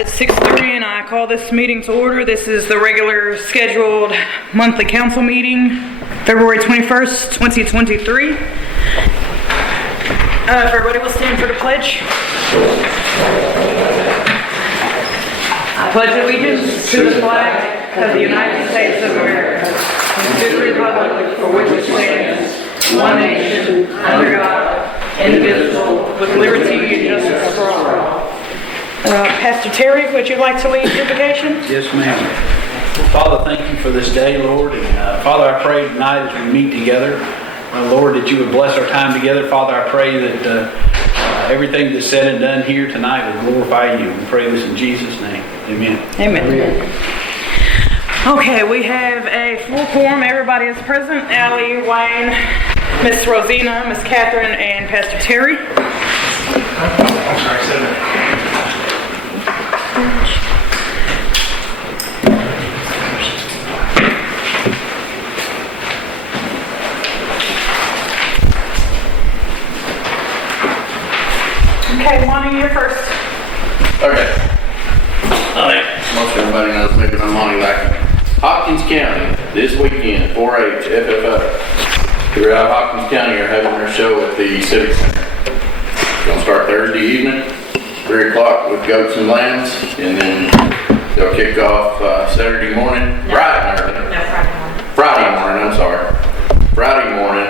It's 6:30 and I call this meeting to order. This is the regular scheduled monthly council meeting, February 21st, 2023. If everybody will stand for the pledge. I pledge allegiance to the flag of the United States of America and to the republic for which it stands, one nation, under God, indivisible, with liberty and justice for all. Pastor Terry, would you like to lead invocation? Yes, ma'am. Father, thank you for this day, Lord. And Father, I pray tonight as we meet together, Lord, that you would bless our time together. Father, I pray that everything that's said and done here tonight will glorify you. We pray this in Jesus' name. Amen. Amen. Okay, we have a full quorum. Everybody is present. Allie, Wayne, Miss Rosina, Miss Catherine, and Pastor Terry. I'm sorry, 7. Okay, Monty, you're first. Okay. Alright, most everybody knows maybe I'm Monty Lackey. Hopkins County, this weekend, 4-H, FFO. Throughout Hopkins County are having their show at the Civic Center. It's going to start Thursday evening, 3 o'clock with goats and lambs, and then they'll kick off Saturday morning, Friday morning.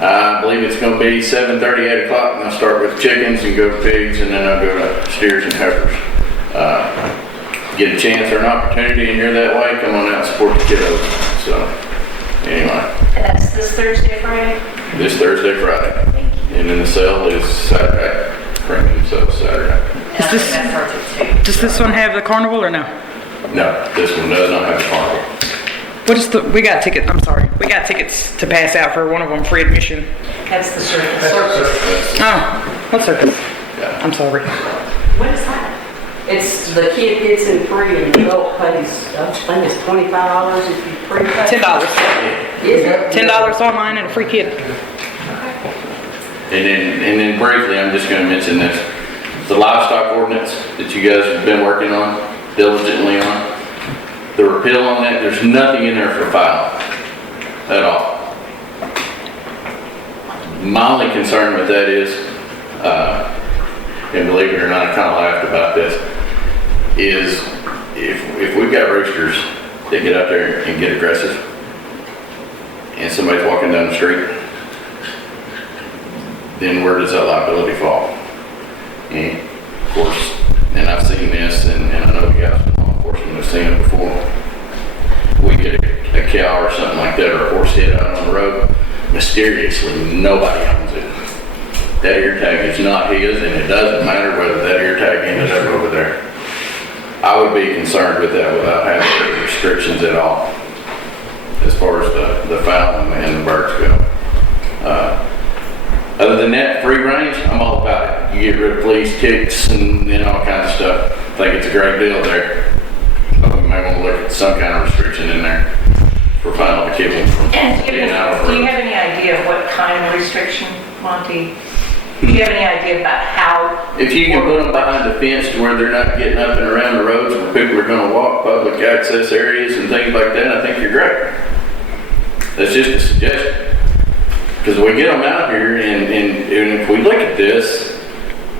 I believe it's going to be 7:30, 8 o'clock, and I'll start with chickens and go to pigs, and then I'll go to steers and heifers. Get a chance or an opportunity and you're that way, come on out and support the kiddos. So, anyway. That's this Thursday, Friday? This Thursday, Friday. And then the sale is Saturday. Premium sale Saturday. Does this one have the carnival or no? No, this one does not have a carnival. What is the? We got tickets. I'm sorry. We got tickets to pass out for one of them, free admission. That's the circus. Oh, what circus? Yeah. I'm sorry. What is that? It's the kid gets in free and the adult pays, I think it's $25 if you pre-pay. $10. Is it? $10 online and a free kid. And then briefly, I'm just going to mention this. The livestock ordinance that you guys have been working on, diligently on, the repeal on that, there's nothing in there for file at all. My only concern with that is, and believe it or not, I kind of laughed about this, is if we've got roosters that get out there and get aggressive, and somebody's walking down the street, then where does that liability fall? And of course, and I've seen this, and I know the guys from law enforcement have seen it before. We get a cow or something like that, or a horse hit out on the road, mysteriously nobody owns it. That ear tag is not his, and it doesn't matter whether that ear tag ended up over there. I would be concerned with that without having any restrictions at all, as far as the fowl and the birds go. Other than that, free range, I'm all about it. You get rid of fleas, ticks, and all kinds of stuff. I think it's a great deal there. But we may want to look at some kind of restriction in there for final to keep them from getting out of the road. Do you have any idea of what kind of restriction, Monty? Do you have any idea about how? If you can put them behind the fence to where they're not getting up and around the roads where people are going to walk, public access areas and things like that, I think you're great. That's just a suggestion. Because we get them out here and if we look at this,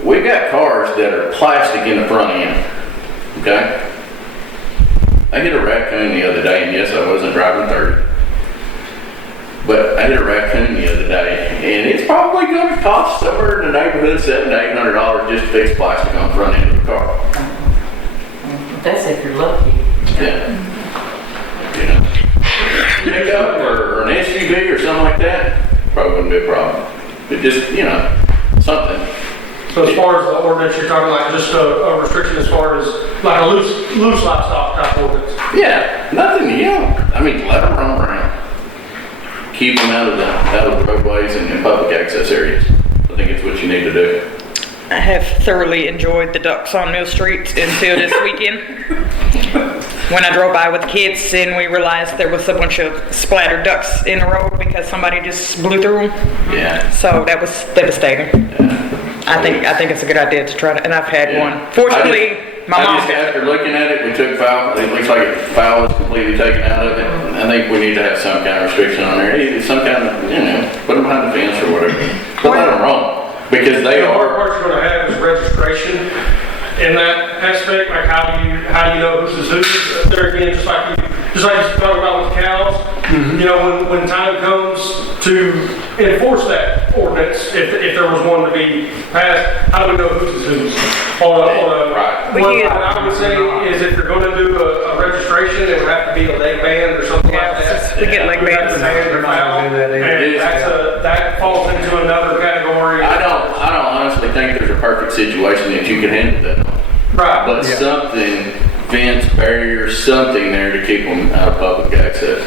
we've got cars that are plastic in the front end, okay? I hit a raccoon the other day, and yes, I wasn't driving 30. But I hit a raccoon the other day, and it's probably going to cost somewhere in the neighborhood of $700 to $800 just to fix plastic on the front end of the car. That's if you're lucky. Yeah. You know, pickup or an SUV or something like that, probably wouldn't be a problem. But just, something. So as far as the ordinance, you're talking like just a restriction as far as like a loose livestock type ordinance? Yeah, nothing, I mean, let them roam around. Keep them out of the roadways and in public access areas. I think it's what you need to do. I have thoroughly enjoyed the ducks on Mill Street until this weekend. When I drove by with the kids and we realized there was a bunch of splattered ducks in the road because somebody just blew through them. Yeah. So that was devastating. Yeah. I think it's a good idea to try to, and I've had one. Fortunately, My I mom just, fixed after looking at it, we took foul, it looks like foul was completely taken out of it. I think we need to have some kind of restriction on there, either some kind of, put them behind the fence or whatever. But let them roam, because they The hard are, part you're gonna have is registration in that aspect, like how do you know who's is whose? There again, just like you talked about with the cows, when time comes to enforce that ordinance, if there was one to be passed, how do we know who's is whose? Right. We What can't- I would say is if you're gonna do a registration, it would have to be a leg band or something like that. We get leg bands. And that falls into another category. I don't honestly think there's a perfect situation that you can handle that. Right. But something, fence, barrier, something there to keep them out of public access.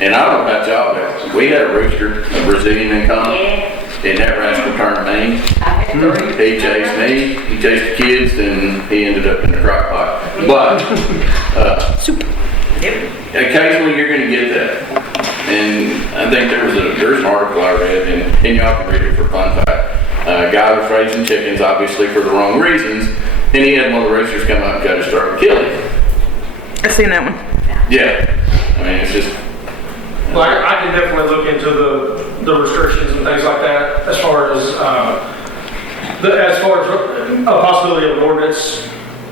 And I don't know about y'all, but we had a rooster, a Brazilian in common, and that rascal turned main. I had 3. He chased me, he chased the kids, and he ended up in the crock pot. But, occasionally you're gonna get that. And I think there's an article I read, and y'all can read it for fun fact. A guy was raising chickens, obviously for the wrong reasons, and he had one of the roosters come up and try to start and kill him. I've seen that one. Yeah, I mean, it's just, Well, I can definitely look into the restrictions and things like that as far as a possibility of an ordinance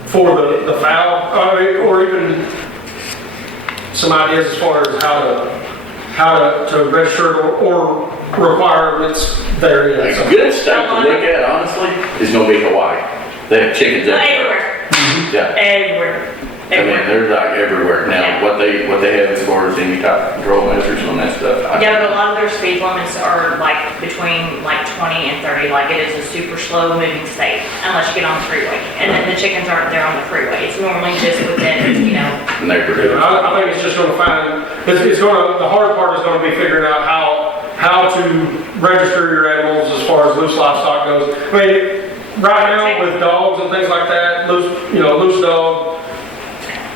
for the foul, or even some ideas as far as how to register or requirements there a is. good state to look at, honestly, is gonna be Hawaii. They have chickens everywhere. Everywhere, Yeah, everywhere, I mean, everywhere. they're like everywhere. Now, what they have as far as any type of control measures on that stuff. Yeah, but a lot of their speed limits are like between like 20 and 30, like it is a super slow moving state, unless you get on the freeway. And then the chickens aren't there on the freeway, it's normally just within, Neighborhood. I think it's just gonna the hard part is gonna be figuring out how to register your animals as far as loose livestock goes. I mean, right now with dogs and things like that, loose dog,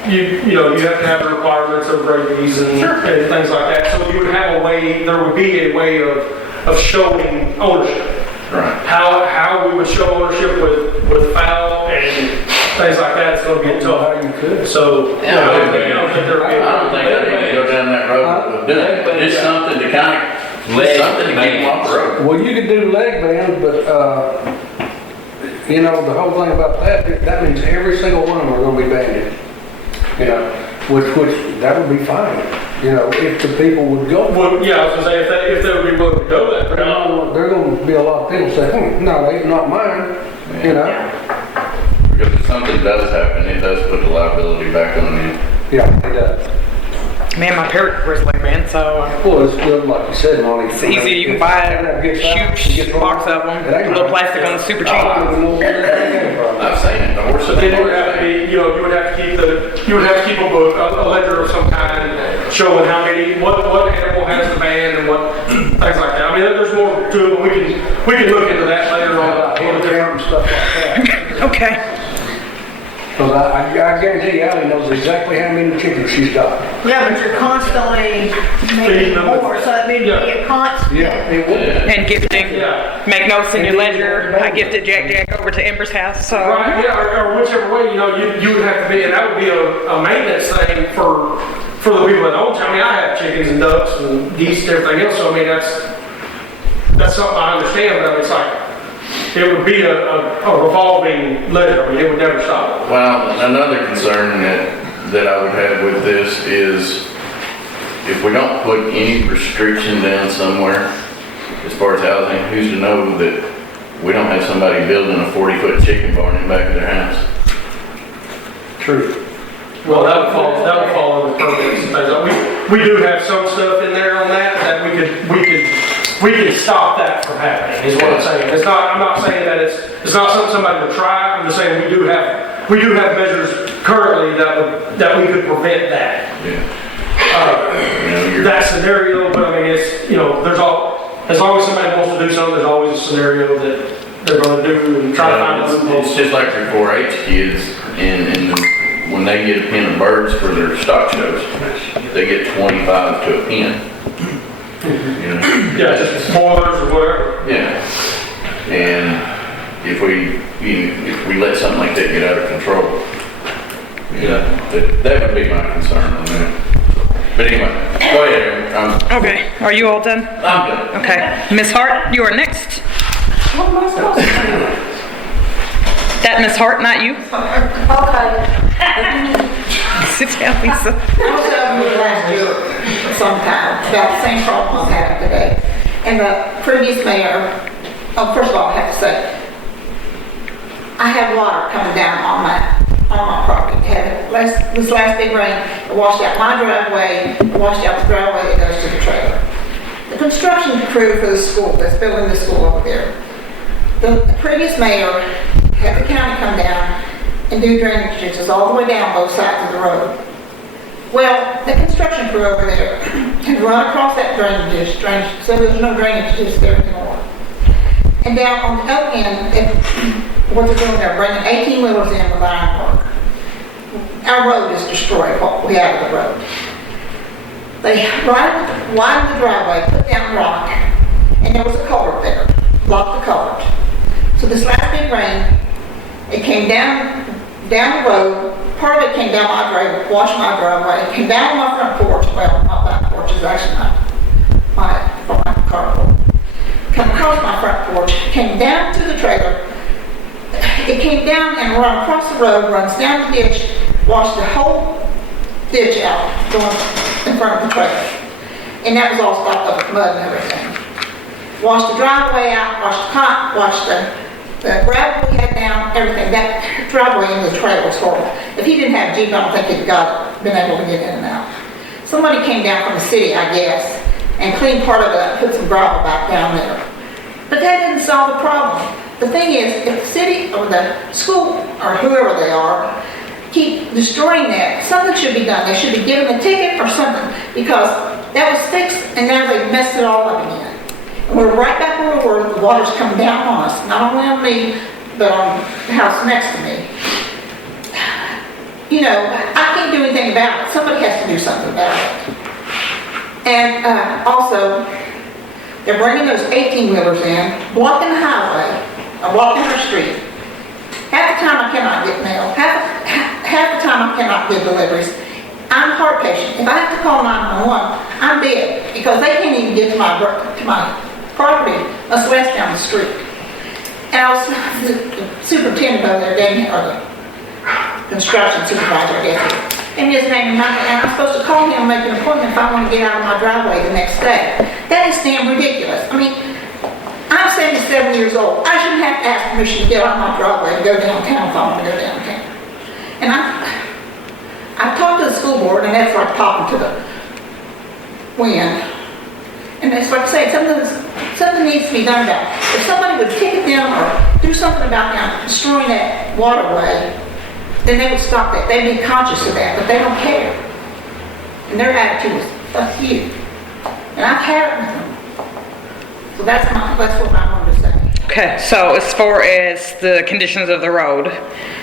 you have to have the requirements of rabies and things like that. So you would have there would be a way of showing ownership. Right. How we would show ownership with fowl and things like that, it's gonna be tough. How you could. So, Yeah, I don't think there would be. I don't think I need to go down that road of doing it. It's something to kind of, something to keep them off the road. Well, you could do leg bands, but, the whole thing about that means every single one of them are gonna be banded. Which that would be fine, if the people would go. Well, yeah, I was gonna say, if they would be willing to go that route. There are gonna be a lot of people say, no, they're not mine, Because if something does happen, it does put the liability back on you. Yeah, it does. Man, my parrot wears leg band, so Well, it's good, like you said, Molly. it's easy. You can buy a huge box of them, little plastic on the super cheap. I don't even know where that came from. I've seen it, the horse. But then it would have to be, you would have to keep a book, a ledger of some kind, showing how many, what animal has the band and what, things like that. I mean, there's more to it, but we can look into that later on. Hand count and stuff like that. Okay. Because I guarantee you, Allie knows exactly how many chickens she's got. Yeah, but you're constantly making more, so it may be a constant. Yeah, it would. And gifting. Yeah. Make notes in your ledger. I gifted Jack over to Ember's house, so. Right, yeah, or whichever way, you would have to be, and that would be a maintenance thing for the people that own. I mean, I have chickens and ducks and geese and everything else, so I mean, that's something I understand, but it's like, it would be a revolving ledger. I mean, it would never stop. Well, another concern that I would have with this is if we don't put any restriction down somewhere as far as housing, who's to know that we don't have somebody building a 40-foot chicken barn in the back of their house? True. Well, that would fall under permits and things. We do have some stuff in there on that we could stop that from happening, is what I'm saying. I'm not saying that it's not something somebody would try. I'm just saying we do have measures currently that we could prevent that. Yeah. That scenario, but I mean, it's, as long as somebody wants to do something, there's always a scenario that they're gonna do and try to find a loophole. It's just like your 4-H kids, and when they get a pen of birds for their stock shows, they get 25 to a pen. Yeah, just spoilers or whatever. Yeah. And if we let something like that get out of control, That would be my concern on that. But anyway, go ahead, Aaron. Okay, are you all done? I'm done. Okay, Ms. Hart, you are next. What am I supposed to do? That Ms. Hart, not you. Okay. Sit down, Lisa. I was having it last year sometime, about the same problem I'm having today. And the previous mayor, first of all, I have to say, I had water coming down on my property. This last big rain, it washed out my driveway, it washed out the driveway that goes to the trailer. The construction crew for the school, that's building the school over there, the previous mayor had the county come down and do drainage ditches all the way down both sides of the road. Well, the construction crew over there had run across that drainage ditch, so there's no drainage ditch there anymore. And down on the other end, what they're doing, they're bringing 18-wheelers in with iron work. Our road is destroyed, what we have of the road. They widened the driveway, put down rock, and there was a culvert there, blocked the culvert. So this last big rain, it came down the road, part of it came down my driveway, washed my driveway, it came down my front porch, well, my back porch is actually not my carport. Come across my front porch, came down to the trailer, it came down and run across the road, runs down the ditch, washed the whole ditch out, going in front of the trailer. And that was all stopped up with mud and everything. Washed the driveway out, washed the gravel we had down, everything. That driveway in the trailer was horrible. If he didn't have a Jeep, I don't think he'd been able to get in and out. Somebody came down from the city, I guess, and cleaned part of it, put some gravel back down there. But that didn't solve the problem. The thing is, if the city or the school or whoever they are keep destroying that, something should be done. They should be given a ticket or something, because that was fixed and now they've messed it all up again. And we're right back where we were. The water's coming down on us, not only on me, but on the house next to me. You know, I can't do anything about it. Somebody has to do something about it. And also, they're bringing those 18-wheelers in, blocking the highway, or blocking our street. Half the time I cannot get mail. Half the time I cannot get deliveries. I'm a heart patient. If I have to call 911, I'm dead, because they can't even get to my property unless that's down the street. And I was the superintendent over there, or the construction supervisor, I guess. And his name is Michael, and I'm supposed to call him and make an appointment if I want to get out of my driveway the next day. That is damn ridiculous. I mean, I'm 77 years old. I shouldn't have to ask permission to get out of my driveway and go downtown if I want to go downtown. And I've talked to the school board, and that's like talking to the wind. And it's like I say, something needs to be done about it. If somebody would ticket them or do something about them destroying that waterway, then they would stop that. They'd be conscious of that, but they don't care. And their attitude is, fuck you. And I've had it with them. So that's what I wanted to say. Okay, so as far as the conditions of the road,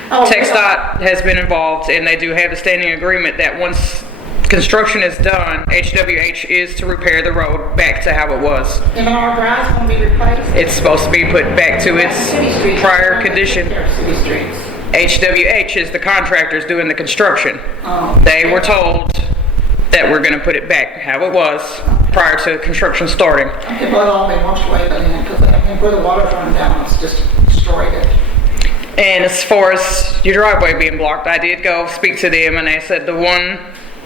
TxDOT has been involved, and they do have a standing agreement that once construction is done, HWH is to repair the road back to how it was. And our drive's going to be replaced. It's supposed to be put back to its City streets. prior condition. City streets. HWH is the contractors doing the construction. Oh. They were told that we're going to put it back how it was prior to construction starting. Okay, well, it'll all been washed away by then, because where the water's running down, it's just destroyed it. And as far as your driveway being blocked, I did go speak to them, and they said the one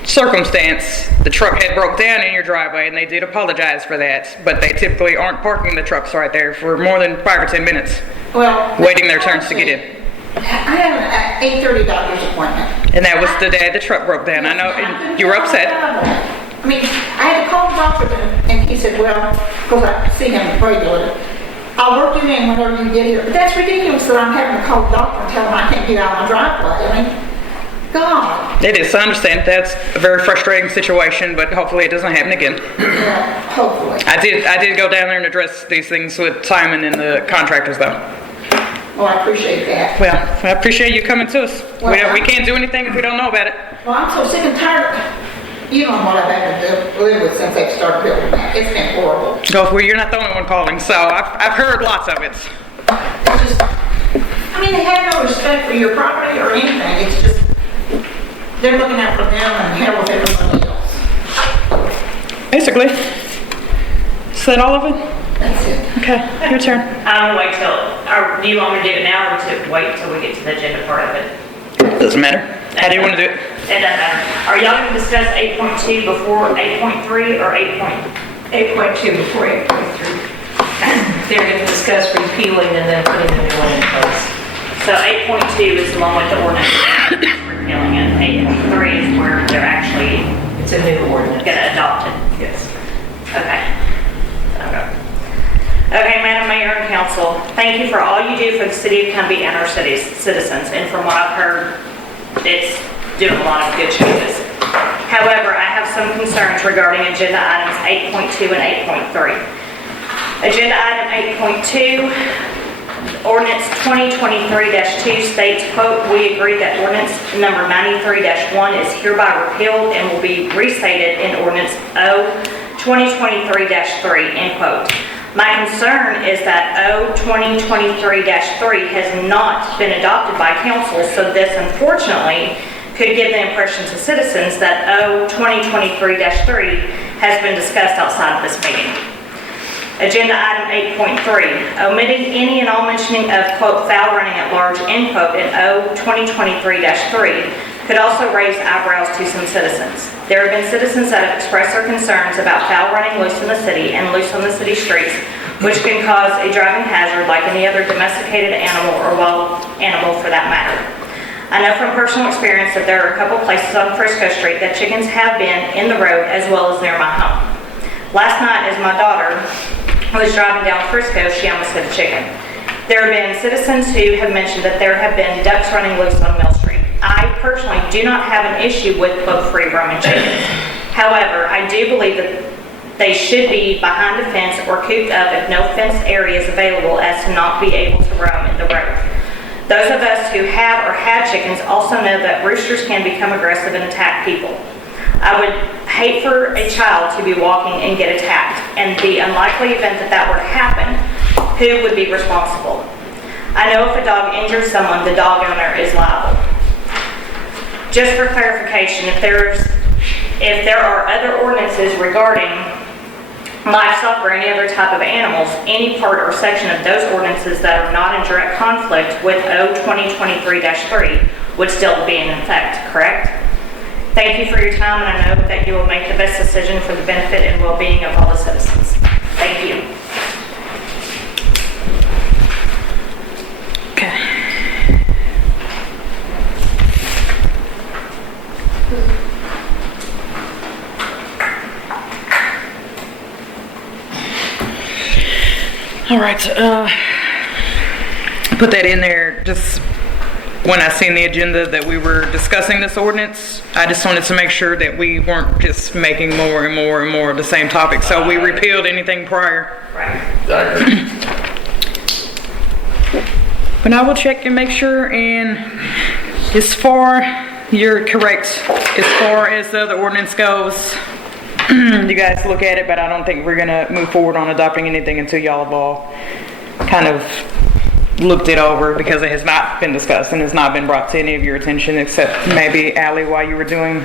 circumstance, the truck had broke down in your driveway, and they did apologize for that, but they typically aren't parking the trucks right there for more than 5 or 10 minutes, Well, waiting their turns to get in. I have an 8:30 doctor's appointment. And that was the day the truck broke down. I know, and you were upset. I mean, I had to call the doctor, and he said, well, because I see him regularly, I'll work you in whenever you get here. But that's ridiculous that I'm having to call the doctor and tell him I can't get out of my driveway. I mean, God. It is, I understand. That's a very frustrating situation, but hopefully it doesn't happen again. Yeah, hopefully. I did go down there and address these things with Simon and the contractors, though. Well, I appreciate that. Well, I appreciate you coming to us. We can't do anything if we don't know about it. Well, I'm so sick and tired. You know what I've had to live with since they've started building that. It's been horrible. Well, you're not the only one calling, so I've heard lots of it. It's just, I mean, they have no respect for your property or anything. It's just, they're looking out for them and hell with everybody else. Basically. Is that all of it? That's it. Okay, your turn. I'm gonna wait till, or do you want me to do it now or to wait till we get to the agenda part of it? Doesn't matter. How do you want to do it? It doesn't matter. Are y'all gonna discuss 8.2 before 8.3 or 8.2 before 8.3. They're going to discuss repealing and then putting the new one in place. So 8.2 is the one with the ordinance repealing it. 8.3 is where they're actually It's a new ordinance. gonna adopt it. Yes. Okay. Okay, Madam Mayor and Council, thank you for all you do for the city of Cumby and our city's citizens. And from what I've heard, it's doing a lot of good changes. However, I have some concerns regarding agenda items 8.2 and 8.3. Agenda item 8.2, ordinance 2023-2 states, quote, "We agree that ordinance number 93-1 is hereby repealed and will be restated in ordinance O 2023-3, end quote. My concern is that O 2023-3 has not been adopted by council, so this unfortunately could give the impression to citizens that O 2023-3 has been discussed outside of this meeting. Agenda item 8.3, omitting any and all mentioning of, quote, foul running at large, end quote, in O 2023-3 could also raise eyebrows to some citizens. There have been citizens that have expressed their concerns about foul running loose in the city and loose on the city streets, which can cause a driving hazard like any other domesticated animal or wild animal for that matter. I know from personal experience that there are a couple places on Frisco Street that chickens have been in the road as well as near my home. Last night, as my daughter was driving down Frisco, she almost hit a chicken. There have been citizens who have mentioned that there have been ducks running loose on Mill Street. I personally do not have an issue with both free roaming chickens. However, I do believe that they should be behind a fence or cooped up if no fenced area is available as to not be able to roam in the road. Those of us who have or had chickens also know that roosters can become aggressive and attack people. I would hate for a child to be walking and get attacked, and the unlikely event that that were to happen, who would be responsible? I know if a dog injures someone, the dog owner is liable. Just for clarification, if there are other ordinances regarding livestock or any other type of animals, any part or section of those ordinances that are not in direct conflict with O 2023-3 would still be in effect, correct? Thank you for your time, and I know that you will make the best decision for the benefit and well-being of all the citizens. Thank you. Okay. All right, put that in there just when I seen the agenda that we were discussing this ordinance. I just wanted to make sure that we weren't just making more and more and more of the same topic. So we repealed anything prior. Right. I agree. But I will check and make sure, and you're correct, as far as the other ordinance goes, you guys look at it, but I don't think we're gonna move forward on adopting anything until y'all have all kind of looked it over, because it has not been discussed and has not been brought to any of your attention, except maybe Ally while you were doing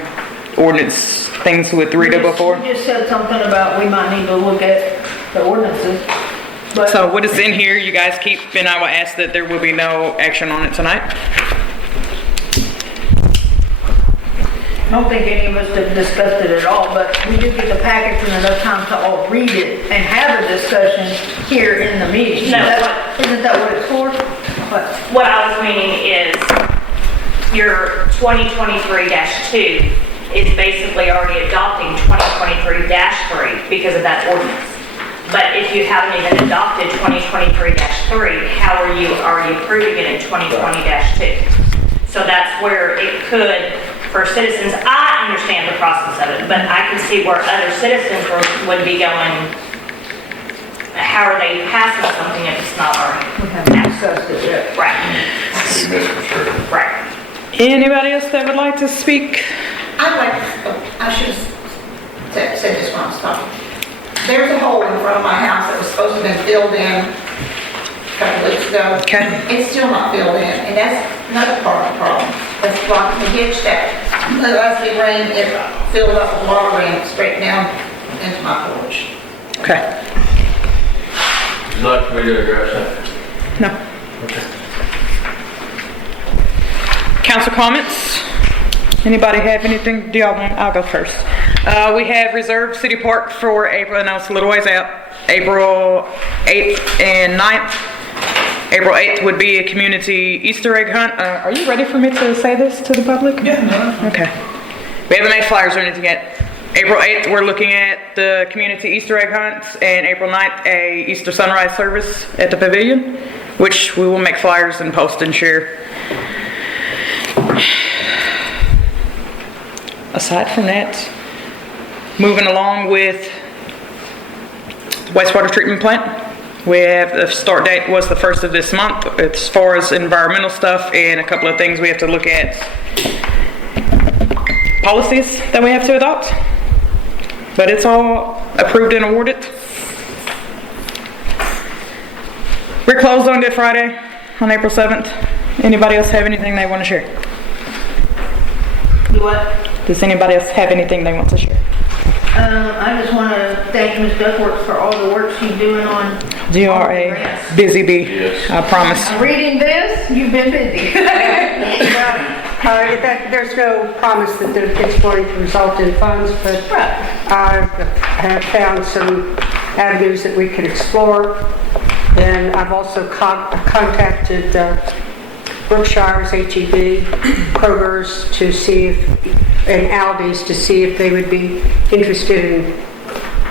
ordinance things with Rita before. You just said something about we might need to look at the ordinances. But So what is in here, you guys keep, and I will ask that there will be no action on it tonight. I don't think any of us have discussed it at all, but we do get the package and enough time to all read it and have a discussion here in the meeting. No. Isn't that what it's for? What I was meaning is your 2023-2 is basically already adopting 2023-3 because of that ordinance. But if you haven't even adopted 2023-3, how are you already approving it in 2020-2? So that's where it could, for citizens, I understand the process of it, but I can see where other citizens would be going, how are they passing something if it's not already? We haven't discussed it yet. Right, You misconstrued. right. Anybody else that would like to speak? I should have said this when I was talking. There's a hole in front of my house that was supposed to have been filled in a couple weeks ago. Okay. It's still not filled in, and that's another part of the problem. That's blocking the ditch that as we rain, it filled up with water, ran straight down into my porch. Okay. Would you like me to address that? No. Council comments? Anybody have anything? Do y'all want? I'll go first. We have reserved City Park for April, and it's a little ways out, April 8th and 9th. April 8th would be a community Easter egg hunt. Are you ready for me to say this to the public? Yeah, no. Okay. We haven't made flyers or anything yet. April 8th, we're looking at the community Easter egg hunts, and April 9th, a Easter sunrise service at the pavilion, which we will make flyers and post and share. Aside from that, moving along with wastewater treatment plant. We have, the start date was the 1st of this month as far as environmental stuff and a couple of things we have to look at. Policies that we have to adopt. But it's all approved and awarded. We're closed on Good Friday on April 7th. Anybody else have anything they want to share? What? Does anybody else have anything they want to share? I just want to thank Ms. Duckworth for all the work she's doing on. You are a busy bee, Yes. I promise. Reading this, you've been busy. There's no promise that it's going to result in funds, but I have found some avenues that we can explore. And I've also contacted Brookshire's, HEB, Kroger's to see if, and Aldi's to see if they would be interested in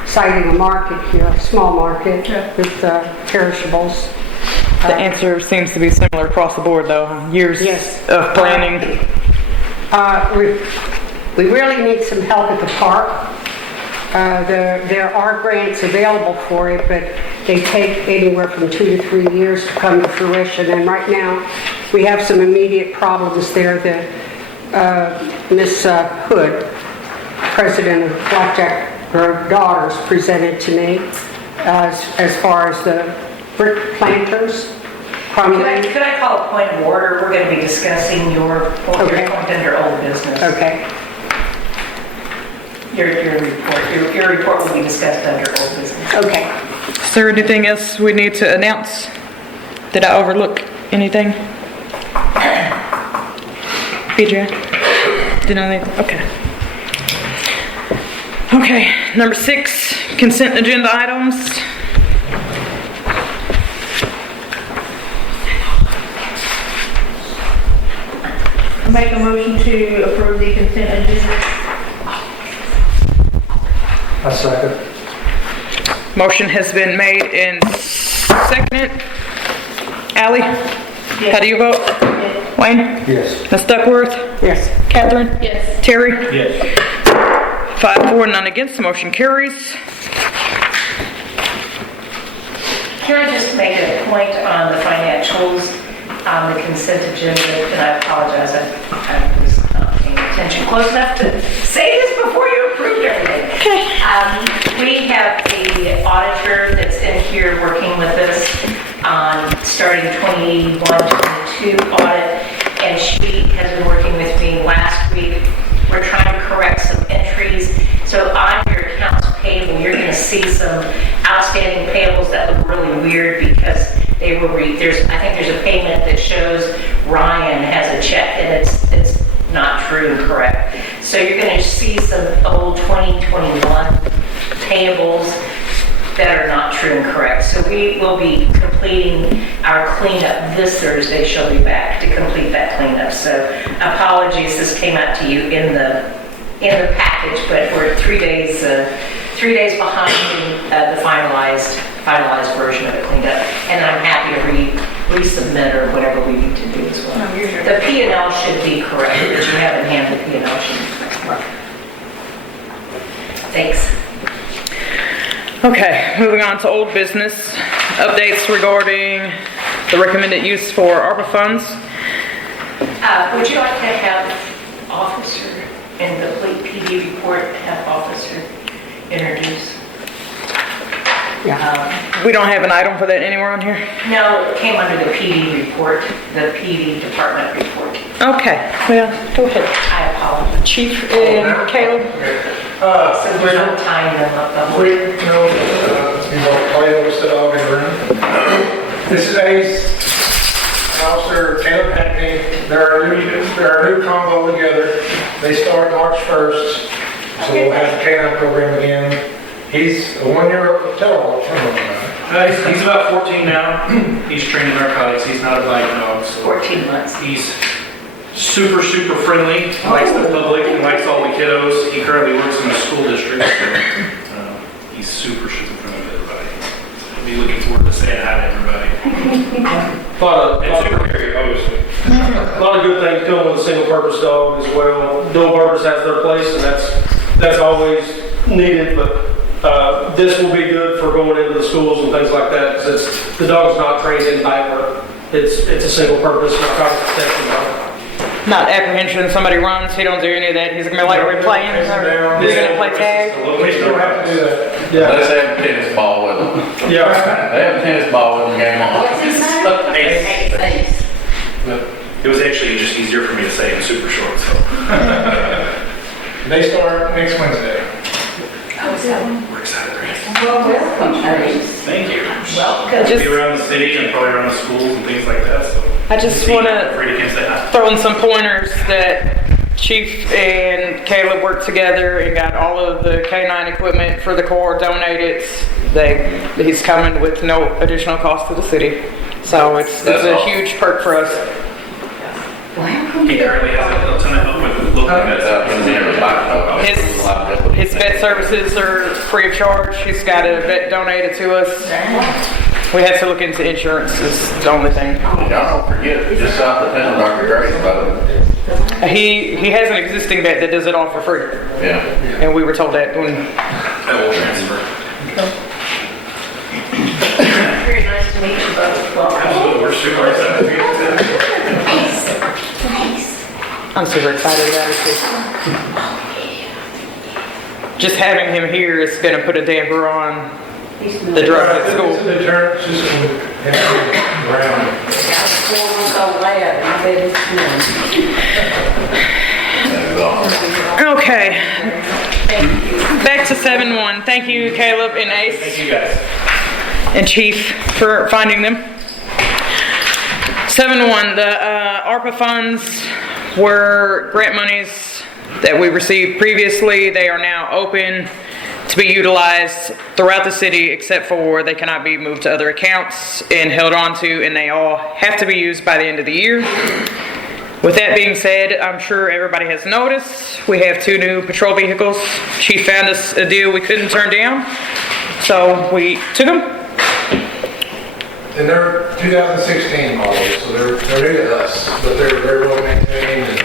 siting a market here, a small market with perishables. The answer seems to be similar across the board though. Years of planning. We really need some help at the park. There are grants available for it, but they take anywhere from 2 to 3 years to come to fruition. And right now, we have some immediate problems there that Miss Hood, president of Blackjack Grove Daughters, presented to me as far as the brick planters. Could I call a point of order? We're going to be discussing your point under old business. Okay. Your report will be discussed under old business. Okay. Is there anything else we need to announce? Did I overlook anything? BJ? Did I? Okay. Okay, number 6, consent agenda items. Make a motion to approve the consent agenda. I second. Motion has been made and seconded. Ally? How do you vote? Yes. Wayne? Yes. Ms. Duckworth? Yes. Catherine? Yes. Terry? Yes. 5-4, none against, the motion carries. Can I just make a point on the financials on the consent agenda? And I apologize, I was not paying attention close enough to say this before you approved everything. Okay. We have the auditor that's in here working with us on starting 21-22 audit, and she has been working with me last week. We're trying to correct some entries. So on your accounts payable, you're going to see some outstanding payables that look really weird because they were I think there's a payment that shows Ryan has a check and it's not true and correct. So you're going to see some old 2021 payables that are not true and correct. So we will be completing our cleanup this Thursday. She'll be back to complete that cleanup. So apologies, this came out to you in the package, but we're 3 days behind the finalized version of it cleaned up. And I'm happy to resubmit or whatever we need to do as well. The P&L should be correct, that you have in hand, the P&L should be correct. Thanks. Okay, moving on to old business. Updates regarding the recommended use for ARPA funds. Would you like to have officer in the PD report, have officer introduce? Yeah. We don't have an item for that anywhere on here? No, it came under the PD report, the PD department report. Okay, well, go ahead. I apologize. Chief and Caleb? So we're not tying them up. Clay was still all in the room. This is Ace, Officer Caleb Hackney. They're a new combo together. They start March 1st, so we'll have the K9 program again. He's a 1-year-old, tell him. He's about 14 now. He's trained in narcotics. He's not a bite dog. So 14 months. he's super fruendly. He likes the public. He likes all the kiddos. He currently works in a school district. So, he's super friendly with everybody. I'll be looking forward to saying hi to everybody. And super very obviously. A lot of good things coming with a single-purpose dog as well. Dual purpose has their place, and that's always needed, but this will be good for going into the schools and things like that, because the dog's not trained in diaper. It's a single-purpose narcotic protection dog. Not apprehension, somebody runs, he don't do any of that, he's gonna be like, we're playing, he's gonna play tag. We still have to do that. Yeah. Let's have a tennis ball with them. Yeah. They have a tennis ball with them game on. Ace. It was actually just easier for me to say in super short, so. They start next Wednesday. We're excited. Welcome, Ace. Thank you. Welcome. Be around the city and probably around the schools and things like that, so. I just Feel wanna free to come say hi. throw in some pointers that Chief and Caleb worked together and got all of the K9 equipment for the Corps donated. He's coming with no additional cost to the city. So it's a huge perk for us. He currently has a ton of help with local That's out in there, the bike dog. His vet services are free of charge. He's got a vet donated to us. We have to look into insurance is the only thing. Y'all don't forget, just south of town, Dr. Gray's about it. He has an existing vet that does it all for free. Yeah. And we were told that when, that will transfer. Very nice to meet you both. Welcome. Absolutely, we're super excited. I'm super excited about it too. Just having him here is gonna put a damper on the drug at school. It's a deterrent system around. Got 4 months old lad, I bet it's new. Okay. Back to 7-1. Thank you, Caleb and Ace. Thank you guys. And Chief for finding them. 7-1, the ARPA funds were grant monies that we received previously. They are now open to be utilized throughout the city, except for they cannot be moved to other accounts and held on to, and they all have to be used by the end of the year. With that being said, I'm sure everybody has noticed, we have 2 new patrol vehicles. Chief found us a deal we couldn't turn down, so we took them. And they're 2016 models, so they're new to us, but they're very well maintained, and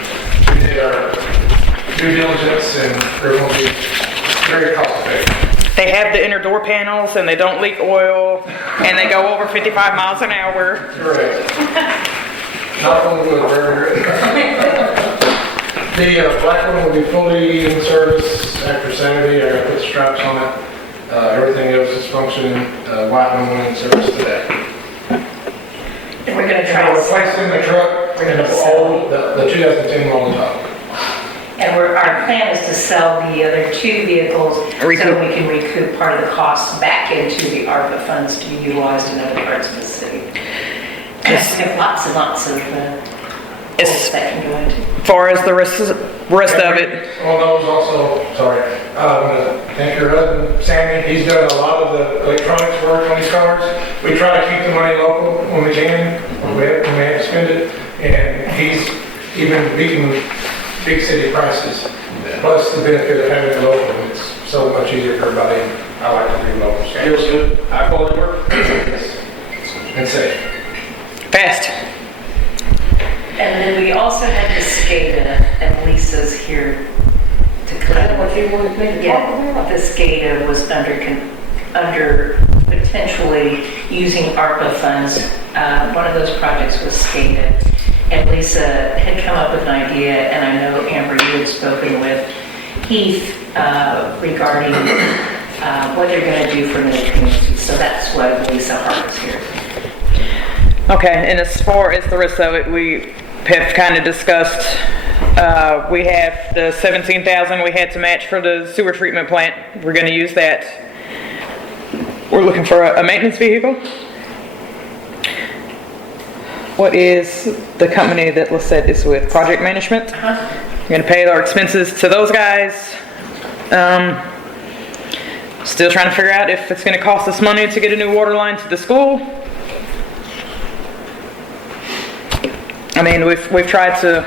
we did our due diligence, and they're going to be very cost effective. They have the inner door panels and they don't leak oil and they go over 55 miles an hour. Correct. Knock on wood, very good. The black one will be fully in service after Saturday. I got to put straps on it. Everything else is functioning. White one went in service today. And we're gonna try We're to. replacing the truck and the 2010 model top. And our plan is to sell the other 2 vehicles so we can recoup part of the costs back into the ARPA funds to be utilized in other parts of the city. We have lots and lots of goals that can go into. As far as the rest of it, On those also, sorry, I want to thank your husband, Sammy. He's done a lot of the electronics work on these cars. We try to keep the money local when we can, when we have to spend it. And he's even beaten big city prices. Plus the benefit of having it local, it's so much easier for everybody. I like to be local. So feels good, high quality work, and safe. fast. And then we also had the SCADA, and Lisa's here to kind of. What you wanted me to talk about? The SCADA was under potentially using ARPA funds. One of those projects was SCADA. And Lisa had come up with an idea, and I know Amber, you had spoken with Heath regarding what they're going to do for another community So that's why Lisa Hart is here. Okay, and as far as the rest of it, we have kind of discussed, we have the 17,000 we had to match for the sewer treatment plant. We're gonna use that. We're looking for a maintenance vehicle. What is the company that Lisette is with? Project Management? We're gonna pay our expenses to those guys. Still trying to figure out if it's gonna cost us money to get a new water line to the school. I mean, we've tried to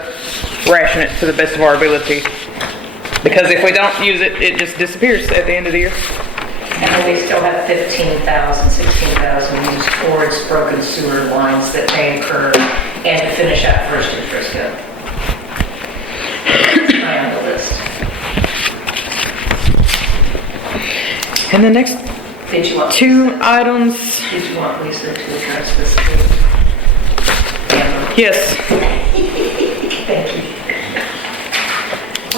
ration it to the best of our ability. Because if we don't use it, it just disappears at the end of the year. And then we still have 15,000, 16,000 used towards broken sewer lines that may occur and to finish out First and Frisco. I on the list. And the next Did you want two items, Did you want Lisa to address this too? yes. Thank you.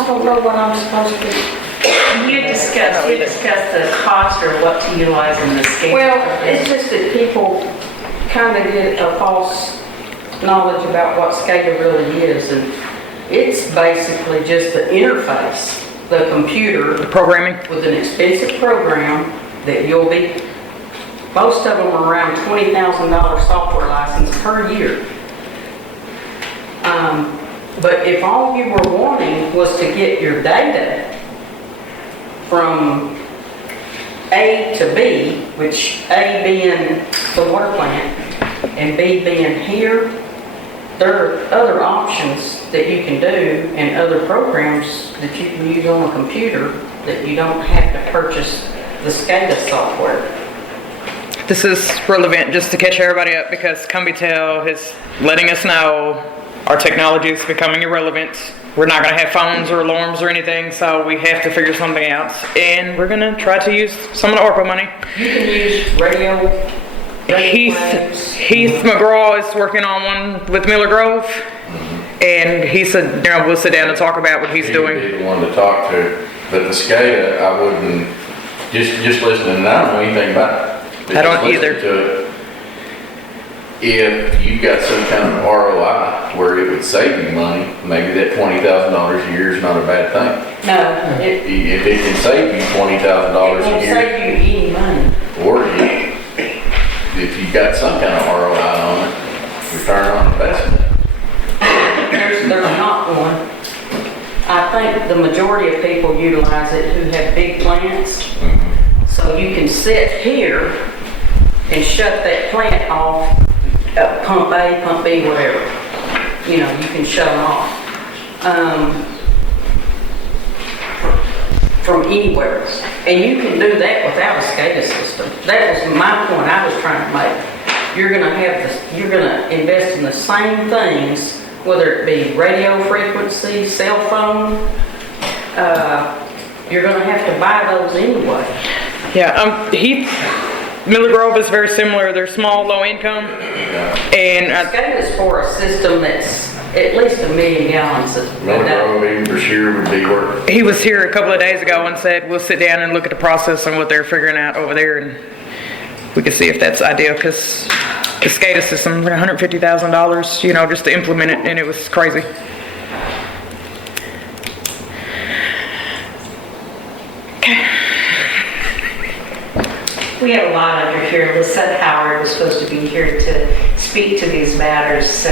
I don't know what I'm supposed to. You discussed the cost or what to utilize in the state. Well, it's just that people kind of get a false knowledge about what SCADA really is, and it's basically just the interface, the computer. Programming. With an expensive program that you'll be, most of them are around $20,000 software license per year. But if all you were wanting was to get your data from A to B, which A being the water plant and B being here, there are other options that you can do and other programs that you can use on a computer that you don't have to purchase the SCADA software. This is relevant just to catch everybody up because Cumby is letting us know our technology is becoming irrelevant. We're not going to have phones or alarms or anything, so we have to figure something out. And we're going to try to use some of the ARPA money. You can use radio Heath McGraw is working on one with Miller Grove, and he said, we'll sit down and talk about what he's doing. He'd be the one to talk to, but the SCADA, I wouldn't, just listening, and I don't know anything about it. But I don't just listening either. to it, if you've got some kind of ROI where it would save you money, maybe that $20,000 a year is not a bad thing. No, If it can save you $20,000 it a won't year, save you any money. or if you've got some kind of ROI on it, return on investment. There's not one. I think the majority of people utilize it who have big plants. So you can sit here and shut that plant off, pump A, pump B, whatever. You know, you can shut them off. From anywhere. And you can do that without a SCADA system. That was my point I was trying to make. You're gonna invest in the same things, whether it be radio frequency, cell phone, you're gonna have to buy those anyway. Yeah, Miller Grove is very similar. They're small, low income, and SCADA is for a system that's at least 1 million gallons. Miller Grove even for sure would be worth it. he was here a couple of days ago and said, we'll sit down and look at the process and what they're figuring out over there, and we can see if that's ideal, because the SCADA system, $150,000, just to implement it, and it was crazy. We have a lot under here. Lisette Howard was supposed to be here to speak to these matters, so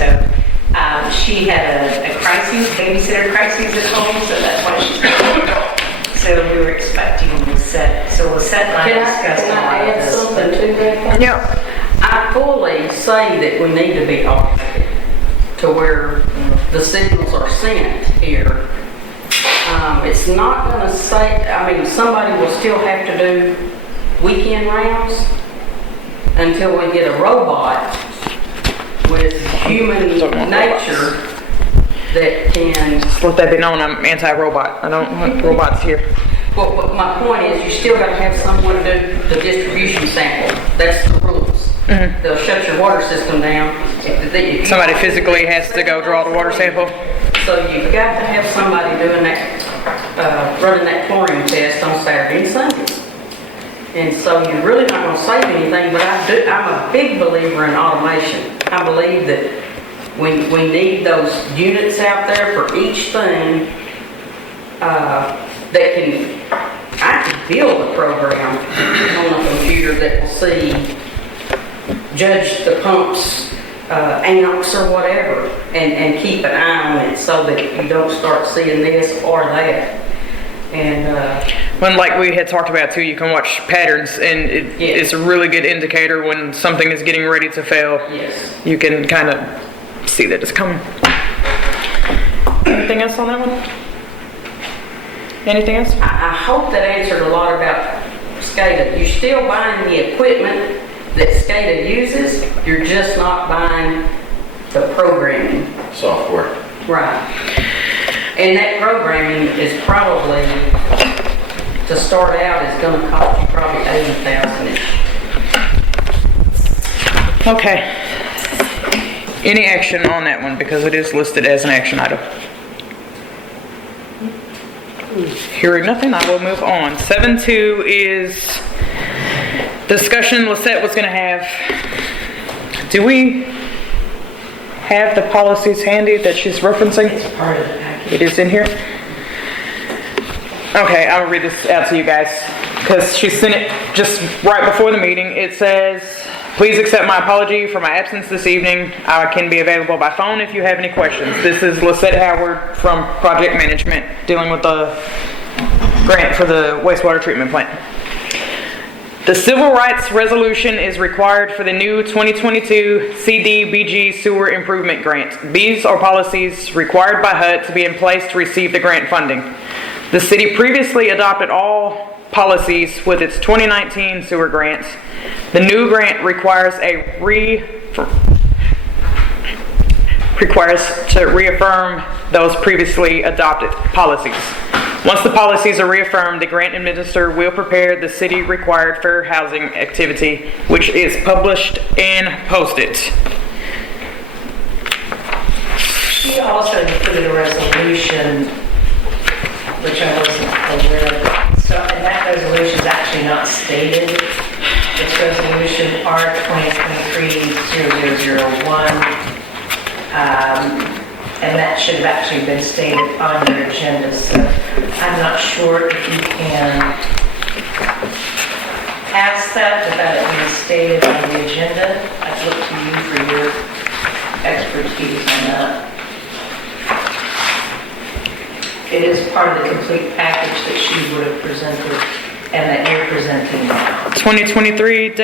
she had a crisis, babysitter crisis at home, so that's why she's here. So we were expecting Lisette. So Lisette and I discussed a lot of Can I add this. something to that? Yeah. I fully say that we need to be automated to where the signals are sent here. It's not gonna say, somebody will still have to do weekend rounds until we get a robot with human nature that can. Let that be known, I'm anti-robot. I don't want robots here. Well, but my point is, you still gotta have someone do the distribution sample. That's the rules. They'll shut your water system down. If Somebody physically has to go draw the water sample. So you've got to have somebody doing that, running that chlorine test on Saturday and Sunday. And so you're really not gonna save anything, but I'm a big believer in automation. I believe that we need those units out there for each thing, that I can build a program on a computer that will judge the pumps, amps or whatever, and keep an eye on it so that you don't start seeing this or that. And, When, like we had talked about too, you can watch patterns, and it's a really good indicator when something is getting ready to fail. yes. You can kind of see that it's coming. Anything else on that one? Anything else? I hope that answered a lot about SCADA. You're still buying the equipment that SCADA uses, you're just not buying the programming. Software. Right. And that programming is probably, to start out, is gonna cost you probably $80,000-ish. Okay. Any action on that one, because it is listed as an action item? Hearing nothing, I will move on. 7.2 is discussion Lisette was going to have. Do we have the policies handy that she's referencing? It's part of the package. It is in here? Okay, I'll read this out to you guys because she sent it just right before the meeting. It says, please accept my apology for my absence this evening. I can be available by phone if you have any questions. This is Lisette Howard from Project Management dealing with the grant for the wastewater treatment plant. The civil rights resolution is required for the new 2022 CDBG sewer improvement grant. These are policies required by HUD to be in place to receive the grant funding. The city previously adopted all policies with its 2019 sewer grants. The new grant requires to reaffirm those previously adopted policies. Once the policies are reaffirmed, the grant administrator will prepare the city-required fair housing activity, which is published and posted. She also included a resolution, which I wasn't aware of. So, and that resolution is actually not stated. It's resolution R 2023-0001. And that should have actually been stated on your agenda, so I'm not sure if you can pass that without it being stated on the agenda. I'd look to you for your expertise on that. It is part of the complete package that she would have presented and that you're presenting now. 2023-0001?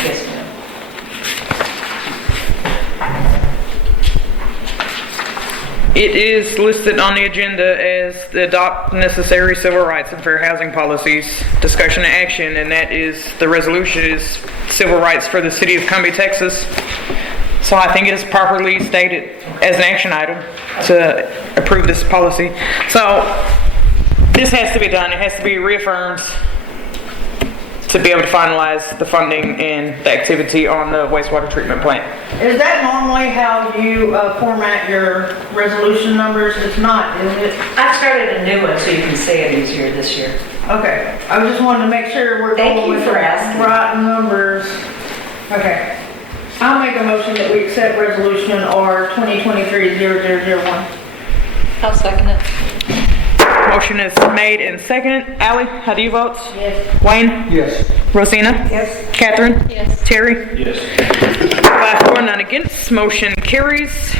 Yes, ma'am. It is listed on the agenda as the adopt necessary civil rights and fair housing policies, discussion and action, and that is, the resolution is civil rights for the city of Cumby, Texas. So I think it is properly stated as an action item to approve this policy. So this has to be done. It has to be reaffirmed to be able to finalize the funding and the activity on the wastewater treatment plant. Is that normally how you format your resolution numbers? It's not, is it? I've started a new one so you can say it easier this year. Okay, I just wanted to make sure we're Thank going you with for the asking. right numbers. Okay. I'll make a motion that we accept resolution R 2023-0001. I'll second it. Motion is made and seconded. Ally, how do you vote? Yes. Wayne? Yes. Rosina? Yes. Catherine? Yes. Terry? Yes. 5 for, none against. Motion carries.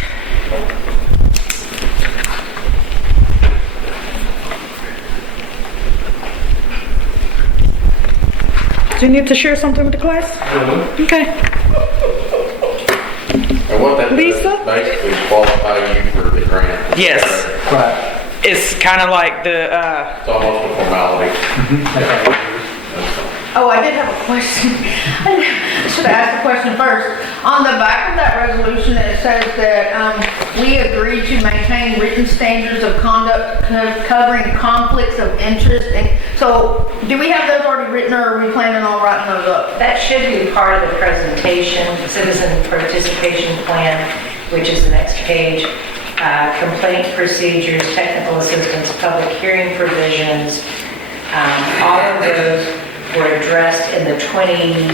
Do you need to share something with the class? Okay. And what that does Lisa? is basically qualify you for the grant. Yes. Right. It's kind of like the, It's almost a formality. Oh, I did have a question. I should have asked the question first. On the back of that resolution, it says that we agree to maintain written standards of conduct covering conflicts of interest. And so, do we have those already written, or are we planning on writing those up? That should be part of the presentation, citizen participation plan, which is the next page. Complaint procedures, technical assistance, public hearing provisions, All of those were addressed in the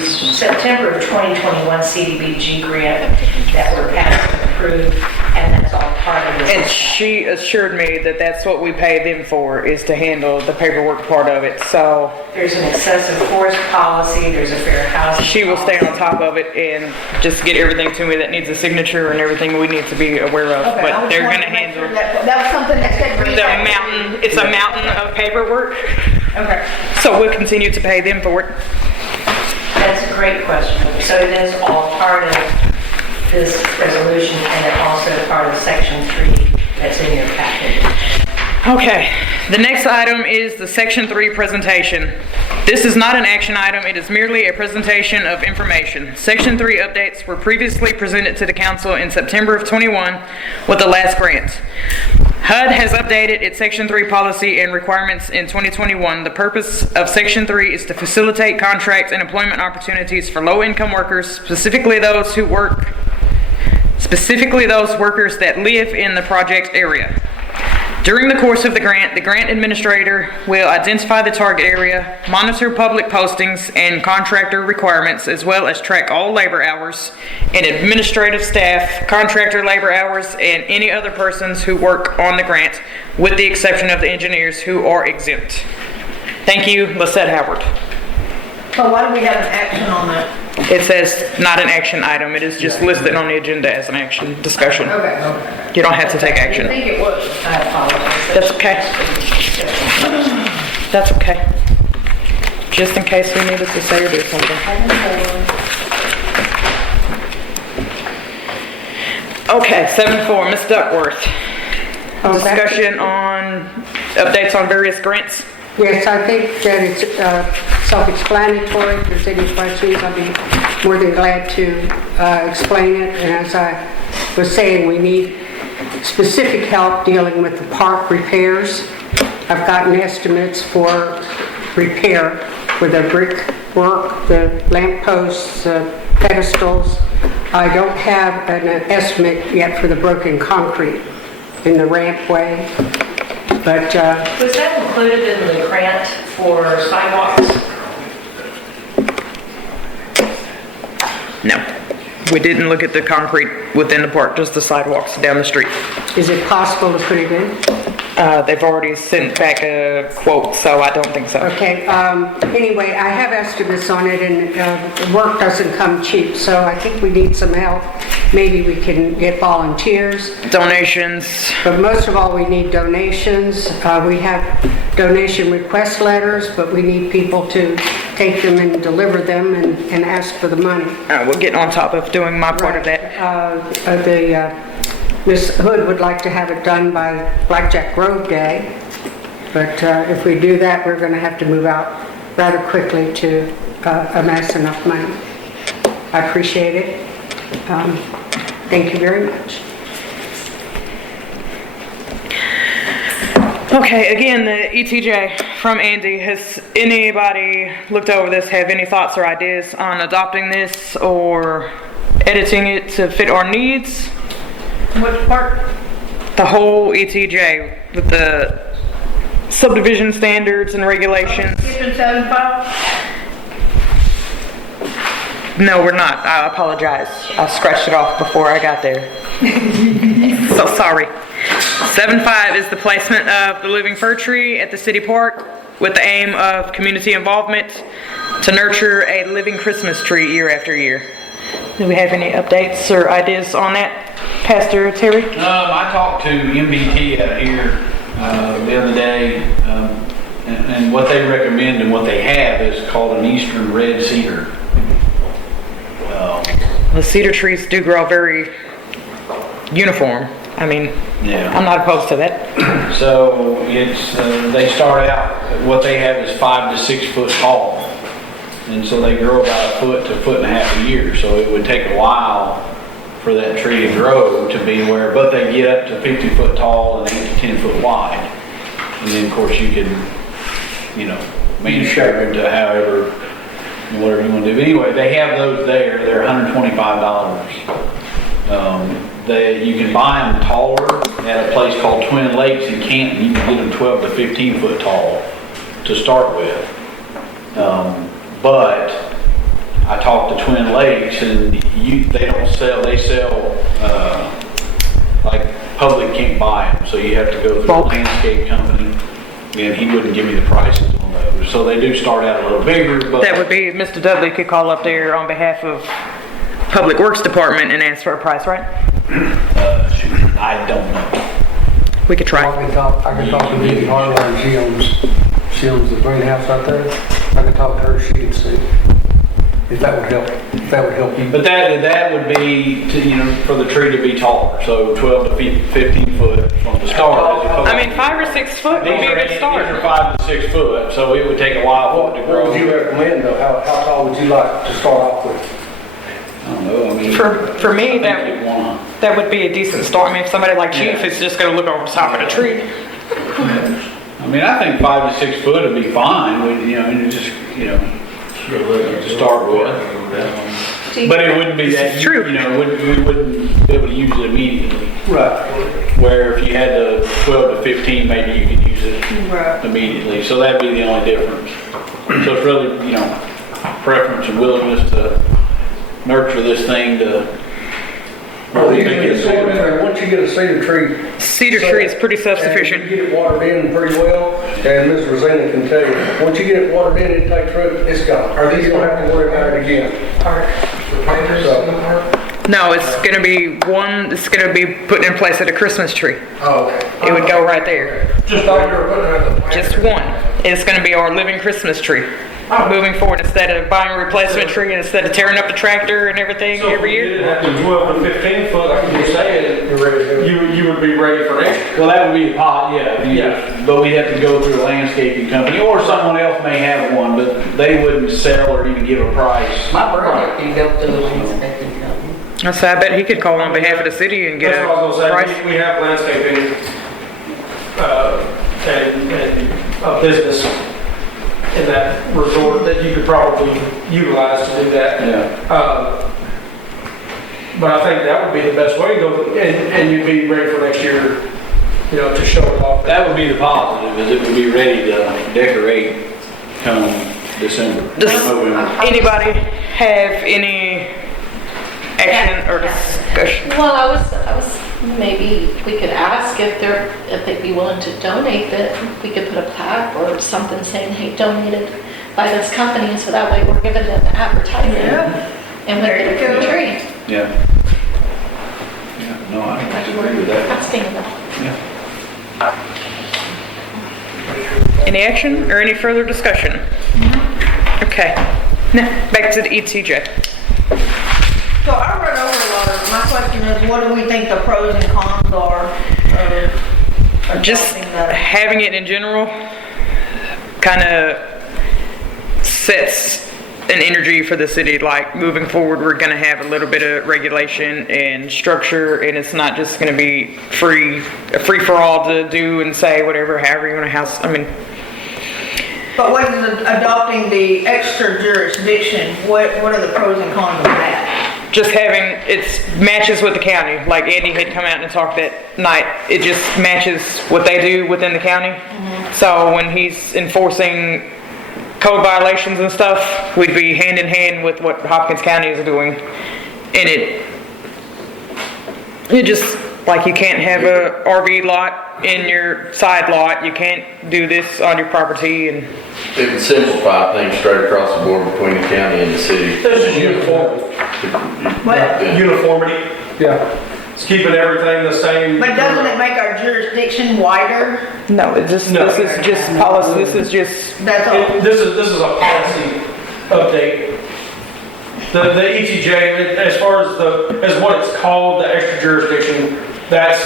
September of 2021 CDBG grant that were passed and approved, and that's all part of this. And she assured me that that's what we pay them for, is to handle the paperwork part of it, so There's an excessive force policy, there's a fair housing. she will stay on top of it and just get everything to me that needs a signature and everything we need to be aware of, Okay, I but just they're wanted gonna to make handle sure that was something that said. the mountain, it's a mountain of paperwork, Okay, so we'll continue to pay them for it. that's a great question. So it is all part of this resolution and it also part of section 3 that's in your packet. Okay, the next item is the Section 3 presentation. This is not an action item, it is merely a presentation of information. Section 3 updates were previously presented to the council in September of 21 with the last grant. HUD has updated its Section 3 policy and requirements in 2021. The purpose of Section 3 is to facilitate contract and employment opportunities for low-income workers, specifically those workers that live in the project area. During the course of the grant administrator will identify the target area, monitor public postings and contractor requirements, as well as track all labor hours and administrative staff, contractor labor hours, and any other persons who work on the grant, with the exception of the engineers who are exempt. Thank you, Lisette Howard. So why do we have an action on that? It says not an action item, it is just listed on the agenda as an action discussion. Okay. You don't have to take I action. think it was. I apologize. That's okay. That's okay. Just in case we needed to say or do something. Okay, 7-4, Ms. Duckworth. Discussion on updates on various grants. Yes, I think that it's self-explanatory. If there's any questions, I'll be more than glad to explain it. And as I was saying, we need specific help dealing with the park repairs. I've gotten estimates for repair for the brick work, the lamp posts, pedestals. I don't have an estimate yet for the broken concrete in the rampway. But Was that included in the grant for sidewalks? No. We didn't look at the concrete within the park, just the sidewalks down the street. is it possible to put it in? They've already sent back a quote, so I don't think so. Okay, anyway, I have estimates on it, and the work doesn't come cheap, so I think we need some help. Maybe we can get volunteers, Donations. but most of all, we need donations. We have donation request letters, but we need people to take them and deliver them and ask for the money. We're getting on top of doing my part of that. Ms. Hood would like to have it done by Blackjack Grove Day, but if we do that, we're going to have to move out rather quickly to amass enough money. I appreciate it. Thank you very much. Okay, again, the ETJ from Andy. Has anybody looked over this, have any thoughts or ideas on adopting this or editing it to fit our needs? Which part? The whole ETJ with the subdivision standards and regulations. Skipping 7-5? No, we're not. I apologize. I scratched it off before I got there. So sorry. 7-5 is the placement of the living fir tree at the city park with the aim of community involvement to nurture a living Christmas tree year after year. Do we have any updates or ideas on that, Pastor Terry? I talked to MBT out here the other day, and what they recommend and what they have is called an eastern red cedar. The cedar trees do grow very uniform. I mean, Yeah. I'm not opposed to that. So it's, they start out, what they have is 5 to 6 foot tall. And so they grow about 1 to 1.5 feet a year. So it would take a while for that tree to grow to be where, but they get up to 50 foot tall and 8 to 10 foot wide. And then of course you can, manicure them to however, whatever you want to do. But anyway, they have those there. They're $125. You can buy them taller at a place called Twin Lakes in Canton. You can get them 12 to 15 foot tall. to start with. But I talked to Twin Lakes and they don't sell, they sell, like public can't buy them, so you have to go through a landscape company, and he wouldn't give me the prices on those. So they do start out a little bigger, but. That would be, Mr. Dudley could call up there on behalf of Public Works Department and ask for a price, right? Shoot, I don't know. We could try. I can talk to Vicky Harlan, she owns the greenhouse out there. I can talk to her, she can see if that would help you. But that would be, for the tree to be taller, so 12 to 15 foot from the start. I mean, 5 or 6 foot would be a good start. These are 5 to 6 foot, so it would take a while for it to grow. What would you recommend though? How tall would you like to start off with? I don't know, I mean. For me, I think you'd wanna- that would be a decent start. I mean, if somebody like Chief is just gonna look over the top of the tree. I mean, I think 5 to 6 foot would be fine, and just, to start with. But it wouldn't be that, True. we wouldn't be able to use it immediately. Right. Where if you had the 12 to 15, maybe you could use it immediately. So that'd be the only difference. So it's really, preference and willingness to nurture this thing to. Well, once you get a cedar tree. is pretty self-sufficient. You get it watered in pretty well, and Ms. Rosina can tell you, once you get it watered in, it takes root, it's gone. Or you don't have to worry about it again. No, it's gonna be put in place at a Christmas tree. Oh, okay. It would go right there. Just thought you were putting it in the. Just one. It's gonna be our living Christmas tree. Moving forward, instead of buying a replacement tree, and instead of tearing up the tractor and everything every year. So if you did it at the 12 to 15 foot, like you were saying, you would be ready for next year. Well, that would be the pot, yeah. But we'd have to go through a landscaping company, or someone else may have one, but they wouldn't sell or even give a price. My brother can go to the landscaping company. So I bet he could call on behalf of the city and get That's what I was a gonna price. say, we have landscaping, and a business in that resort that you could probably utilize to do that. But I think that would be the best way to go, and you'd be ready for next year, to show it off. That would be the positive, is it would be ready to decorate come December. Does November. anybody have any action or discussion? Well, I was, maybe we could ask if they'd be willing to donate that. We could put a plaque or something saying, hey, donated by this company, so that way we're giving them advertising. And we get a free tree. Yeah. No, I agree with that. Asking them. Yeah. Any action or any further discussion? Okay. Now, back to the ETJ. So I read over a lot of, my question is, what do we think the pros and cons are of Just adopting that? having it in general kind of sets an energy for the city. Like moving forward, we're going to have a little bit of regulation and structure, and it's not just going to be a free for all to do and say whatever, however you want to house. I mean, But what is adopting the extra jurisdiction, what are the pros and cons of that? just having, it matches with the county. Like Andy had come out and talked that night. It just matches what they do within the county. So when he's enforcing code violations and stuff, we'd be hand in hand with what Hopkins County is doing. And it just, like you can't have a RV lot in your side lot. You can't do this on your property, and It would simplify things straight across the board between the county and the city. This is uniform, Yeah. uniformity. Yeah. It's keeping everything the same. But doesn't it make our jurisdiction wider? no, it just, No. this is just policy. This is just, That's all. This is a policy update. The ETJ, as far as what it's called, the extra jurisdiction, that's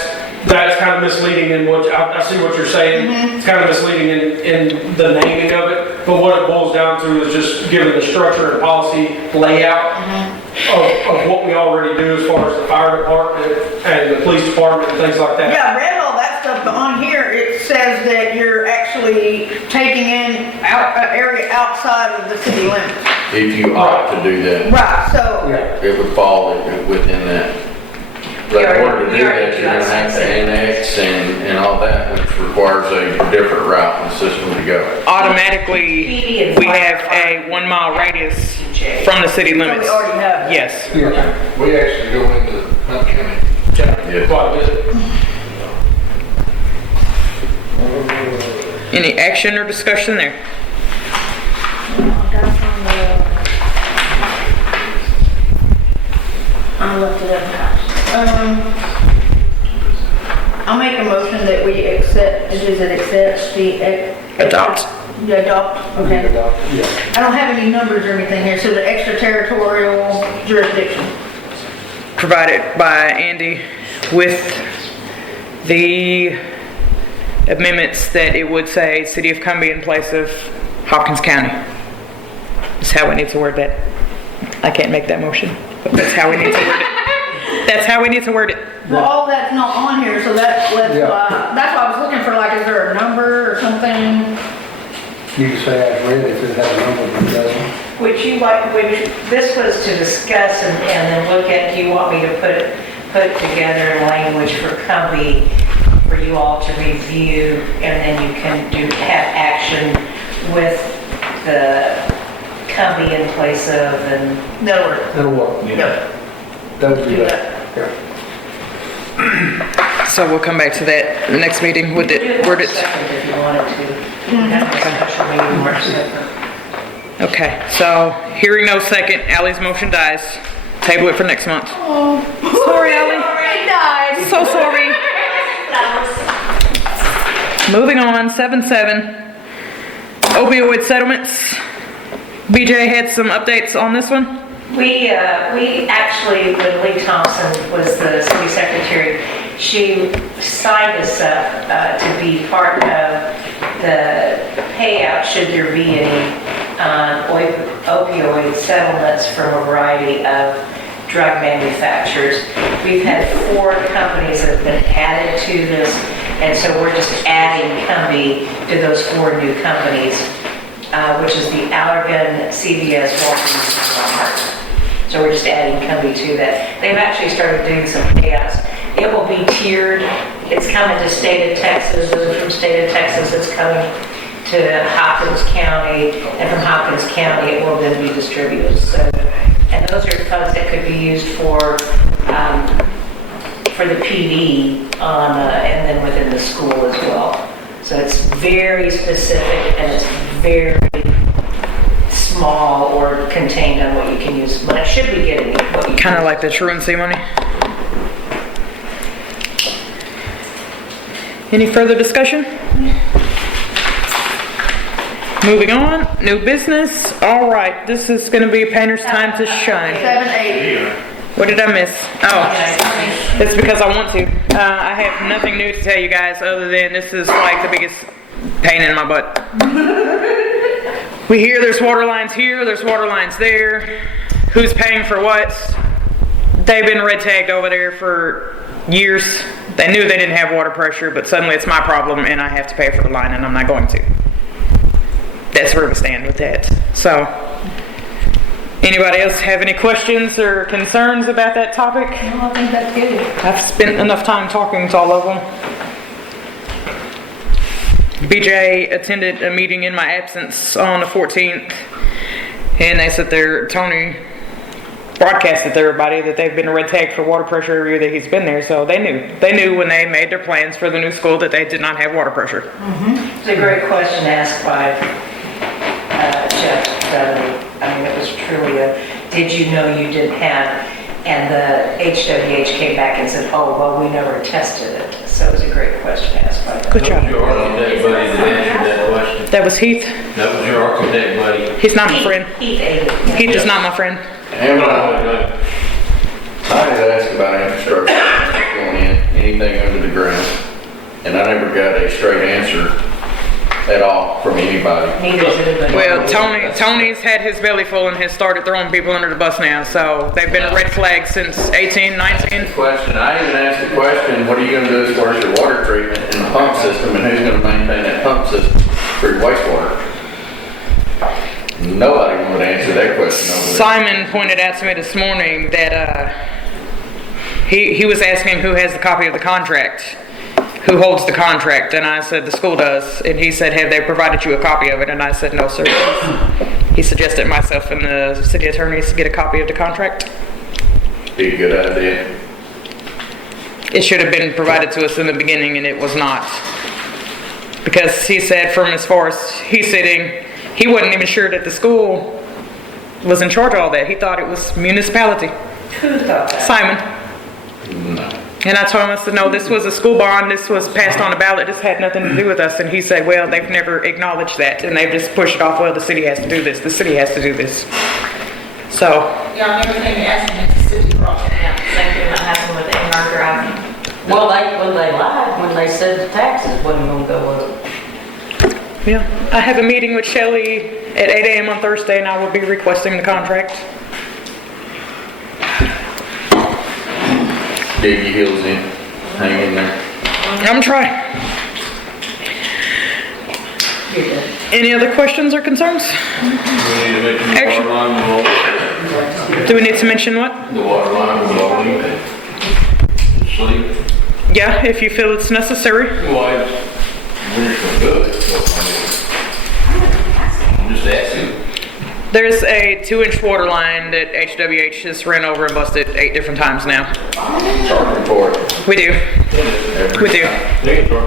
kind of misleading in what, I see what you're saying. It's kind of misleading in the naming of it, but what it boils down to is just giving the structure and policy layout of what we already do as far as the fire department and the police department and things like that. Yeah, I read all that stuff, but on here it says that you're actually taking in an area outside of the city limits. If you opt to do that, Right, so, it would fall within that. But in order to do that, you're gonna have to annex and all that, which requires a different route and system to go. Automatically, we have a 1 mile radius from the city limits. We already have. Yes. We actually go into Hunt County. Yeah. Quite a bit. Any action or discussion there? I looked it up. I'll make a motion that we accept, is it accepts the... Adopt. Yeah, adopt, okay. Yeah. I don't have any numbers or anything here, so the extraterritorial jurisdiction. Provided by Andy with the amendments that it would say City of Cumby in place of Hopkins County. That's how we need to word that. I can't make that motion, but that's how we need to word it. That's how we need to word it. Well, all that's not on here, so that's why I was looking for, like, is there a number or something? You can say I've read it, if it has a number, but it doesn't. Would you like, this was to discuss and then look at, do you want me to put together language for Cumby for you all to review, and then you can have action with the Cumby in place of, and That'll work. That'll work. Yep. That would be that. Yeah. So we'll come back to that next meeting with it, word it. second if you wanted to. Have a special meeting March 2nd. Okay, so hearing no second, Ally's motion dies. Table it for next month. Oh. Sorry, Ally. It died. So sorry. Moving on, 7-7. Opioid settlements. BJ had some updates on this one. We actually, when Lee Thompson was the city secretary, she signed us up to be part of the payout should there be any opioid settlements from a variety of drug manufacturers. We've had 4 companies that have been added to this, and so we're just adding Cumby to those 4 new companies, which is the Allergan, CVS, Walgreens, and Walmart. So we're just adding Cumby to that. They've actually started doing some payouts. It will be tiered. It's coming to state of Texas, and from state of Texas, it's coming to Hopkins County, and from Hopkins County, it will then be distributed. So, and those are funds that could be used for the PD on, and then within the school as well. So it's very specific, and it's very small or contained on what you can use, but it should be getting what you Kind of like the truancy money. Any further discussion? Moving on, new business. All right, this is going to be Painter's time to shine. 7-8. What did I miss? Oh, it's because I want to. I have nothing new to tell you guys other than this is like the biggest pain in my butt. We hear there's water lines here, there's water lines there. Who's paying for what? They've been red tagged over there for years. They knew they didn't have water pressure, but suddenly it's my problem and I have to pay for the line and I'm not going to. That's where we stand with that. So, anybody else have any questions or concerns about that topic? No, I think that's good. I've spent enough time talking to all of them. BJ attended a meeting in my absence on the 14th, and they said Tony broadcasted to everybody that they've been red tagged for water pressure every year that he's been there, so they knew when they made their plans for the new school that they did not have water pressure. It's a great question asked by Jeff Dudley. I mean, it was truly did you know you didn't have? And the HWH came back and said, oh, well, we never tested it. So it was a great question asked by them. Good job. That was your architect buddy that answered that question. That was Heath. That was your architect buddy. He's not my friend. Heath is not my friend. And I had asked about infrastructure going in, anything under the ground, and I never got a straight answer at all from anybody. Neither does anybody. Well, Tony's had his belly full and has started throwing people under the bus now, so they've been a red flag since 18, 19. Question, I even asked the question, what are you gonna do as far as your water treatment and the pump system, and who's gonna maintain that pump system for your wastewater? Nobody wanted to answer that question over there. Simon pointed out to me this morning that He was asking who has the copy of the contract, who holds the contract, and I said the school does, and he said, have they provided you a copy of it? And I said, no, sir. He suggested myself and the city attorneys get a copy of the contract. Be a good idea. It should have been provided to us in the beginning, and it was not. Because he said from as far as he's sitting, he wasn't even sure that the school was in charge of all that. He thought it was municipality. Who thought that? Simon. And I told him, I said, no, this was a school bond, this was passed on a ballot, this had nothing to do with us. And he said, well, they've never acknowledged that, and they've just pushed it off, well, the city has to do this, the city has to do this. So. Yeah, everything you asked me, it's a city project. Yeah, same thing that happened with A&R Drive. Well, when they lied, when they said the taxes wasn't gonna go up. Yeah, I have a meeting with Shelley at 8 a.m. on Thursday, and I will be requesting the contract. Dig your heels in. Hang in there. I'm trying. Any other questions or concerns? We need to mention the water line was low. Do we need to mention what? The water line was low. Sleep. Yeah, if you feel it's necessary. Why? We're just gonna do it. I'm just asking. There's a 2-inch water line that HWH has ran over and busted 8 different times now. Charge report. We do. We do. do.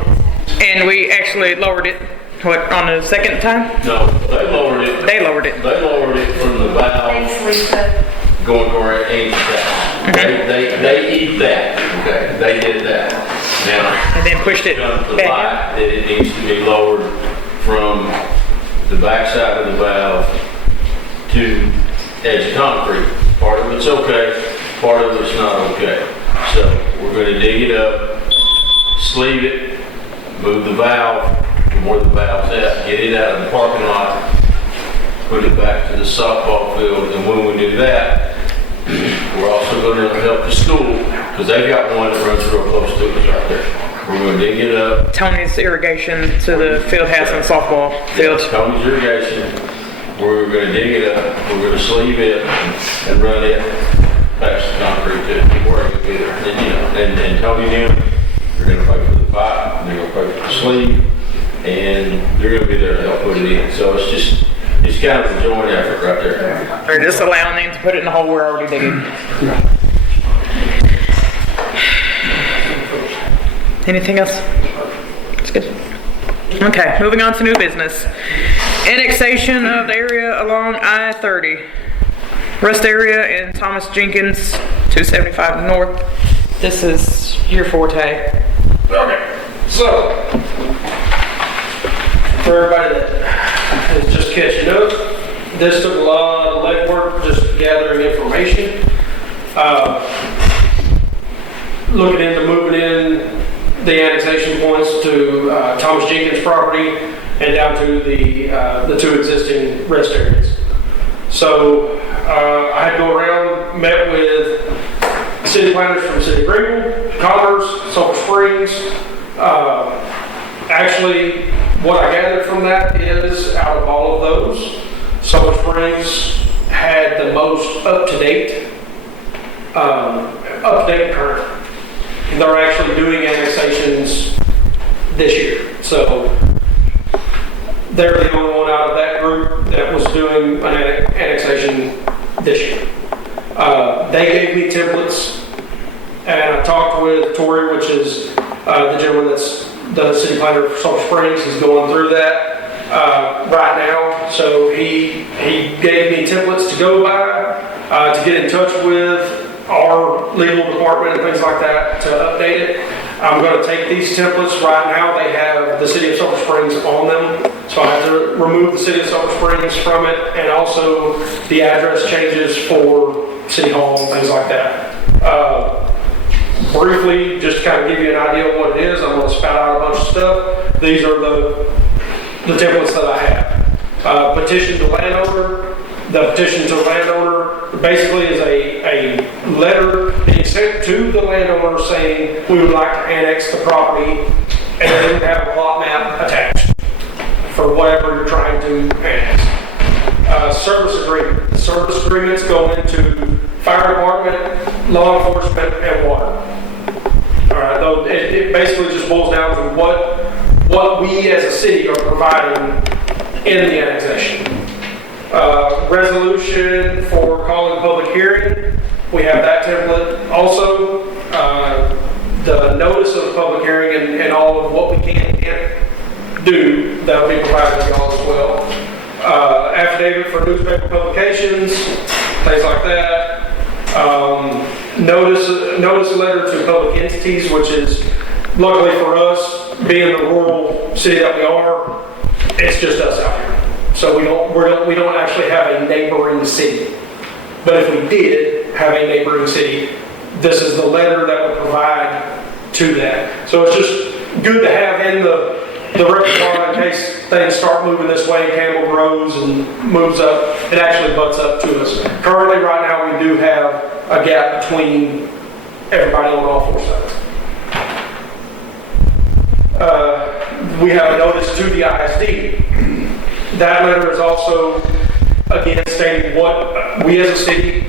And we actually lowered it, what, on the second time? No, they lowered it. They lowered it. They lowered it from the valve going toward it aims that. They eat that, okay, they did that. Now. And then pushed it Comes to back light that it needs to be lowered from the backside of the valve to edge of concrete. Part of it's okay, part of it's not okay. So we're gonna dig it up, sleeve it, move the valve from where the valve's at, get it out of the parking lot, put it back to the softball field, and when we do that, we're also gonna help the school, because they've got one that runs real close to us right there. We're gonna dig it up. Tony's irrigation to the field house and softball field. Tony's irrigation. We're gonna dig it up, we're gonna sleeve it and run it past the concrete to where it can get it. And Tony and them, they're gonna pay for the pipe, they're gonna pay for the sleeve, and they're gonna be there to help put it in. So it's kind of a joint effort right there. Or just allowing them to put it in the hole we're already digging. Anything else? It's good. Okay, moving on to new business. Annexation of the area along I-30. Rest area in Thomas Jenkins, 275 North. This is your forte. Okay, so, for everybody that is just catching up, this took a lot of legwork, just gathering information. Looking into moving in the annexation points to Thomas Jenkins property and down to the 2 existing rest areas. So I had to go around, met with city planners from City of Greenville, Commerce, Sulphur Springs. Actually, what I gathered from that is out of all of those, Sulphur Springs had the most up-to-date current. They're actually doing annexations this year. So they're the only one out of that group that was doing an annexation this year. They gave me templates, and I talked with Tori, which is the gentleman that's the city planner for Sulphur Springs. He's going through that right now. So he gave me templates to go by, to get in touch with our legal department and things like that to update it. I'm going to take these templates right now. They have the city of Sulphur Springs on them. So I have to remove the city of Sulphur Springs from it, and also the address changes for City Hall and things like that. Briefly, just to kind of give you an idea of what it is, I'm going to spout out a bunch of stuff. These are the templates that I have. Petition to landowner. The petition to the landowner basically is a letter being sent to the landowner saying we would like to annex the property, and then have a plot map attached for whatever you're trying to annex. Service agreement. The service agreements go into fire department, law enforcement, and water. All right, though it basically just boils down to what we as a city are providing in the annexation. Resolution for calling public hearing, we have that template. Also, the notice of the public hearing and all of what we can and can't do, that'll be provided to y'all as well. Affidavit for newspaper publications, things like that. Notice letter to public entities, which is luckily for us, being the rural city that we are, it's just us out here. So we don't actually have a neighboring city. But if we did have a neighboring city, this is the letter that would provide to that. So it's just good to have in the repertoire in case things start moving this way, Campbell grows and moves up, it actually butts up to us. Currently, right now, we do have a gap between everybody on all four sides. We have a notice to the ISD. That letter is also, again, stating what we as a city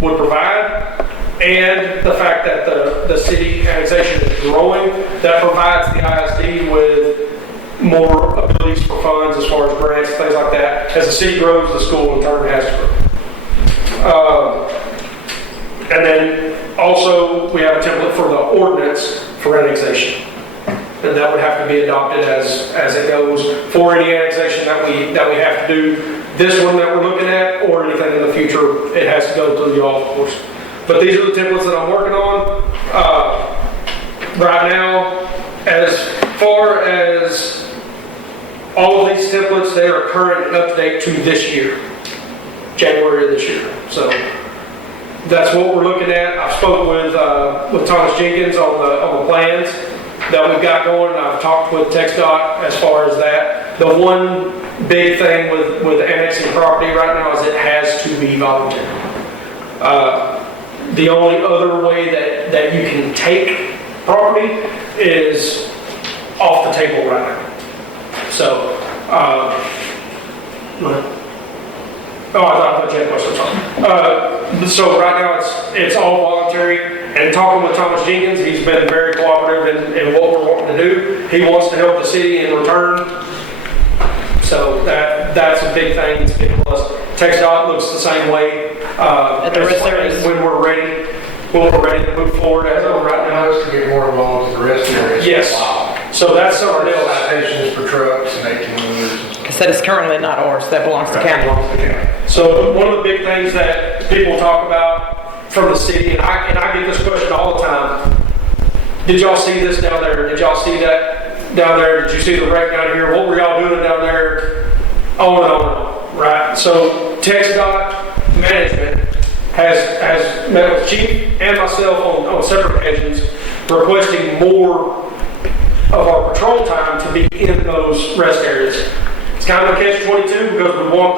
would provide, and the fact that the city annexation is growing, that provides the ISD with more abilities for funds as far as grants, things like that. As the city grows, the school in turn has to grow. And then also we have a template for the ordinance for annexation. And that would have to be adopted as it goes for any annexation that we have to do. This one that we're looking at, or anything in the future, it has to go through y'all, of course. But these are the templates that I'm working on. Right now, as far as all of these templates, they are current and up to date to this year, January of this year. So that's what we're looking at. I've spoken with Thomas Jenkins on the plans that we've got going. I've talked with TxDOT as far as that. The one big thing with annexing property right now is it has to be voluntary. The only other way that you can take property is off the table right now. So, I thought you had a question, sorry. So right now it's all voluntary, and talking with Thomas Jenkins, he's been very cooperative in what we're wanting to do. He wants to help the city in return. So that's a big thing, it's a big plus. TxDOT looks the same way. When we're ready to move forward as of right now. To get more involved with the rest areas. Yes. So that's something else. Citations for trucks and 18-wheelers. Because that is currently not ours, that belongs to county. So one of the big things that people talk about from the city, and I get this question all the time, did y'all see this down there? Did y'all see that down there? Did you see the wreck down here? What were y'all doing down there? On and on, right? So TxDOT management has met with Chief and myself on separate occasions requesting more of our patrol time to be in those rest areas. It's kind of a catch-22 because we want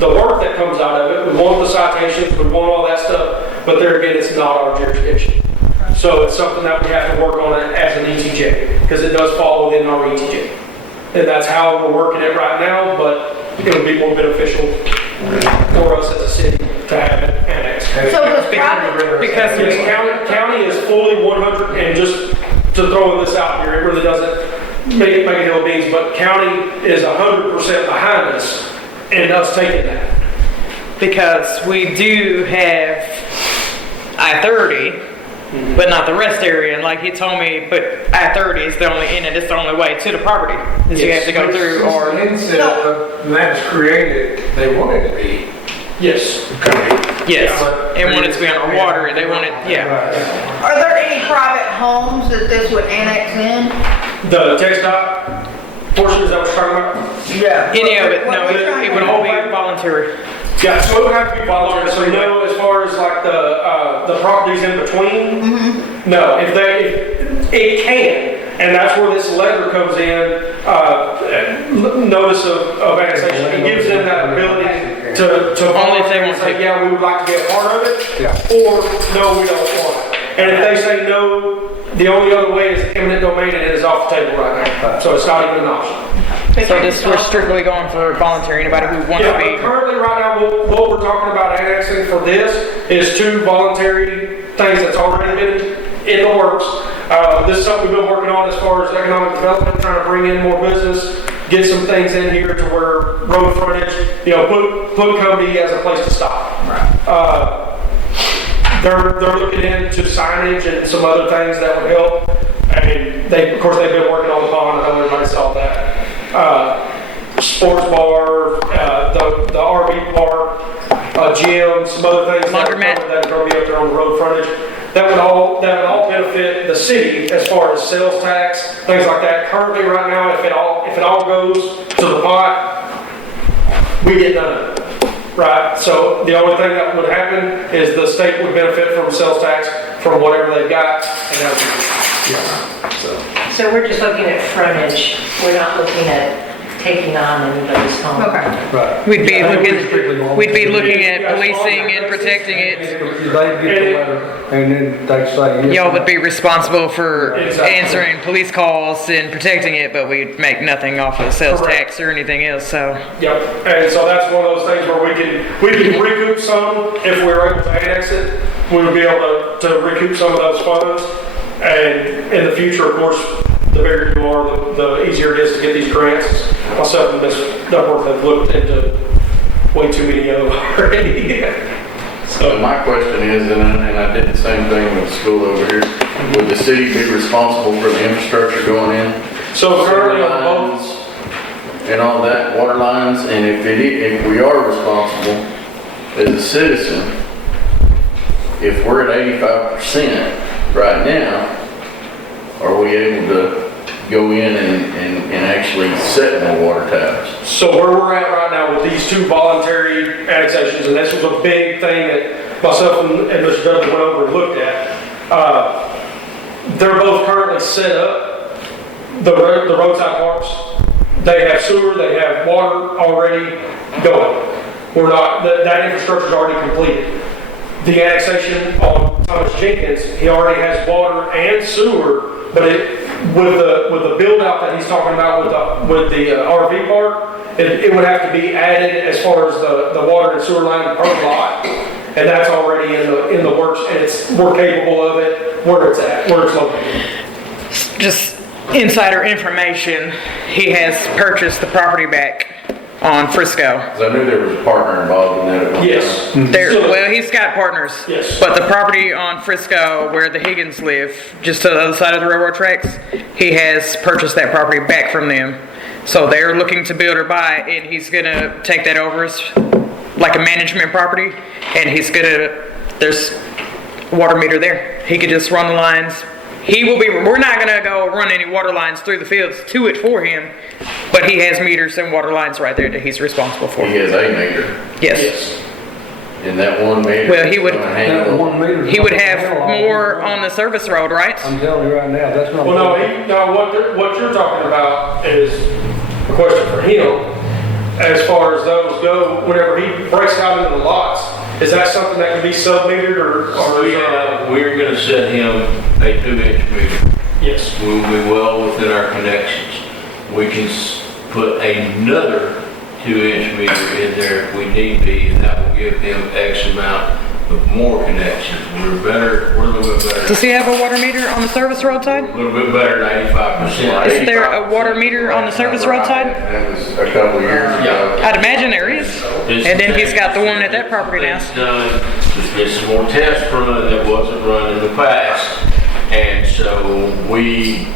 the work that comes out of it. We want the citations, we want all that stuff, but there again, it's not our jurisdiction. So it's something that we have to work on as an ETJ because it does fall within our ETJ. And that's how we're working it right now, but it would be more beneficial for us as a city to have it annexed. So does private, Because the county is fully 100, and just to throw this out here, it really doesn't make a hill of beans, but county is 100% behind us in us taking that. Because we do have I-30, but not the rest area. And like he told me, but I-30 is the only it's the only way to the property. Is you have to go through or. When that was created, they wanted to be. Yes. Yes, and wanted to be underwater, they wanted, yeah. are there any private homes that this would annex in? The TxDOT portion, is that what you're talking about? Yeah. Any of it, no, it would all be voluntary. Yeah, so it would have to be voluntary. So no, as far as like the properties in between, no. If it can, and that's where this letter comes in. Notice of annexation. It gives them that ability to Only if they want to say, yeah, we would like to be a part of it, or no, we don't want it. And if they say no, the only other way is eminent domain, and it is off the table right now. So it's not even an option. So we're strictly going for voluntary, anybody who wants to Yeah, be. but currently, right now, what we're talking about annexing for this is 2 voluntary things that's already been in the works. This is something we've been working on as far as economic development, trying to bring in more business, get some things in here to where road frontage, put Cumby as a place to stop. They're looking into signage and some other things that would help. And of course, they've been working on the bond. I know everybody saw that. Sports bar, the RV park, gym, some other things that are going to be up there on the road frontage. That would all benefit the city as far as sales tax, things like that. Currently, right now, if it all goes to the pot, we get none of it. Right, so the only thing that would happen is the state would benefit from sales tax from whatever they've got, and that would be, So we're just looking at frontage, we're not looking at taking on anybody's home. Okay. Right. We'd be looking at policing and protecting it. They get the letter, and then they say. Y'all would be responsible for answering police calls and protecting it, but we'd make nothing off of sales tax or anything else, so. Yep, and so that's one of those things where we can recoup some if we're able to annex it. We would be able to recoup some of those funds, and in the future, of course, the bigger you are, the easier it is to get these grants. Myself and Ms. Duckworth have looked into way too many of them already. So my question is, and I did the same thing with the school over here, would the city be responsible for the infrastructure going in? So currently on the boats and all that, water lines, and if we are responsible as a citizen, if we're at 85% right now, are we able to go in and actually set more water towers? So where we're at right now with these 2 voluntary annexations, and this was a big thing that myself and Mr. Dudley went over and looked at, they're both currently set up, the roadside parks. They have sewer, they have water already going. We're not, that infrastructure's already completed. The annexation on Thomas Jenkins, he already has water and sewer, but with the build out that he's talking about with the RV park, it would have to be added as far as the water and sewer line per lot, and that's already in the works, and we're capable of it where it's located. Just insider information, he has purchased the property back on Frisco. Because I knew there was a partner involved in that at one time. Yes. Well, he's got partners. Yes. But the property on Frisco where the Higgins live, just to the other side of the railroad tracks, he has purchased that property back from them. So they're looking to build or buy, and he's gonna take that over as like a management property, and there's a water meter there. He could just run the lines. We're not gonna go run any water lines through the fields to it for him, but he has meters and water lines right there that he's responsible for. He has a meter. Yes. And that 1 meter. Well, he would have more on the service road, right? I'm telling you right now, that's not. Well, what you're talking about is a question for him. As far as those go, whenever he breaks out into the lots, is that something that can be sub-metered or We're gonna set him a 2-inch meter. Yes. We'll be well within our connections. We can put another 2-inch meter in there if we need be, and that will give him X amount of more connections. We're a little bit better. Does he have a water meter on the service road side? A little bit better than 85%. Is there a water meter on the service road side? That was a couple of years ago. I'd imagine there is. And then he's got the one at that property now. It's done. There's been some more tests run that wasn't run in the past, and so we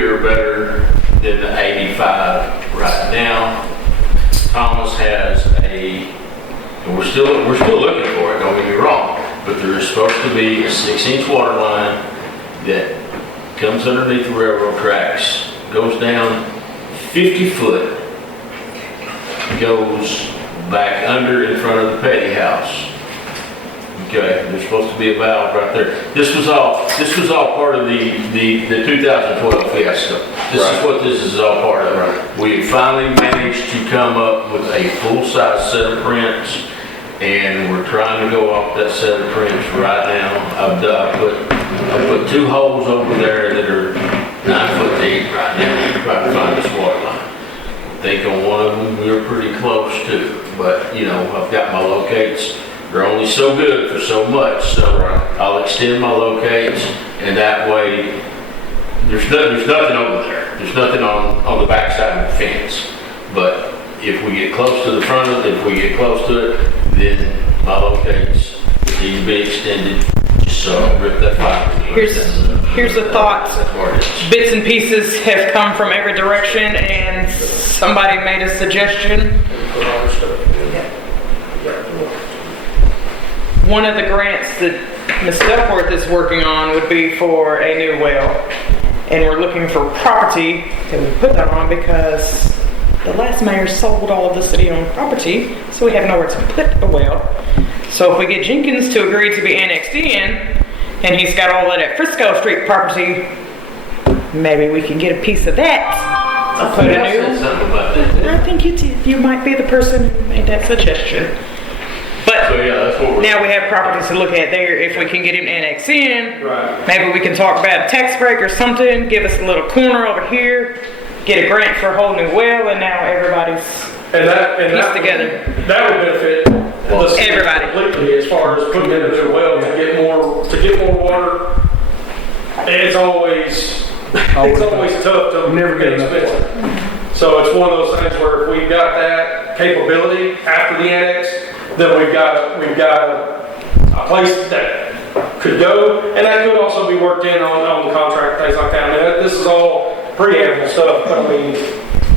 are better than the 85 right now. Thomas has and we're still looking for it, don't get me wrong, but there is supposed to be a 6-inch water line that comes underneath the railroad tracks, goes down 50 foot, goes back under in front of the petty house. Okay, there's supposed to be a valve right there. This was all part of the 2012 fiasco. This is what this is all part of. Right. We finally managed to come up with a full-size set of prints, and we're trying to go off that set of prints right now. I put 2 holes over there that are 9 foot deep right now, trying to find this water line. think on one of them, we're pretty close to. But, you know, I've got my locates. They're only so good for so much, so I'll extend my locates, and that way, there's nothing over there. There's nothing on the backside of the fence. But if we get close to the front of it, if we get close to it, then my locates need to be extended, just so I rip that fiber. Here's the thought. Bits and pieces have come from every direction, and somebody made a suggestion. One of the grants that Ms. Duckworth is working on would be for a new well. And we're looking for property that we put that on because the last mayor sold all of the city-owned property, so we have nowhere to put a well. So if we get Jenkins to agree to be annexed in, and he's got all of that Frisco Street property, maybe we can get a piece of that. Put a new. Something about that. I think you might be the person who made that suggestion. But So yeah, that's what we're. now we have properties to look at there. If we can get him annexed in, Right. maybe we can talk about a tax break or something, give us a little corner over here, get a grant for a whole new well, and now everybody's pieced together. That would benefit the city Everybody. completely as far as putting in a new well to get more water. And it's always tough to Never get enough expensive. So it's one of those things where if we've got that capability after the annex, then we've got a place that could go, and that could also be worked in on the contract, things like that. I mean, this is all preamble stuff, but I mean,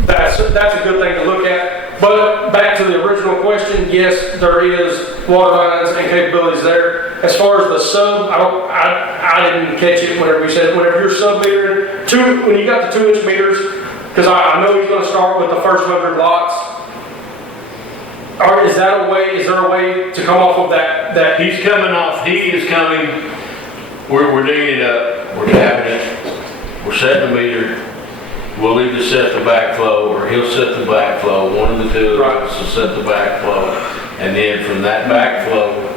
that's a good thing to look at. But back to the original question, yes, there is water lines and capabilities there. As far as the sub, I didn't catch it whenever you said, whenever you're sub-metering, when you got the 2-inch meters, because I know he's gonna start with the first 100 lots. Is there a way to come off of that? He is coming, we're digging it up, we're tapping it, we're setting the meter. We'll either set the backflow or he'll set the backflow. One of the two of us will set the backflow. And then from that backflow,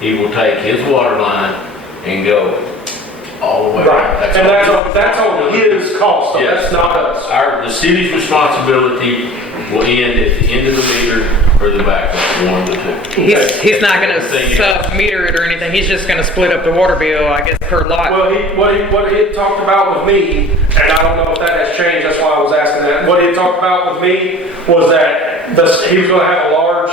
he will take his water line and go all the way. Right, and that's on his cost, though. Yes. That's not us. The city's responsibility will end at the end of the meter or the backflow, one of the two. He's not gonna sub-meter it or anything, he's just gonna split up the water bill, I guess, per lot. Well, what he had talked about with me, and I don't know if that has changed, that's why I was asking that. What he had talked about with me was that he was gonna have a large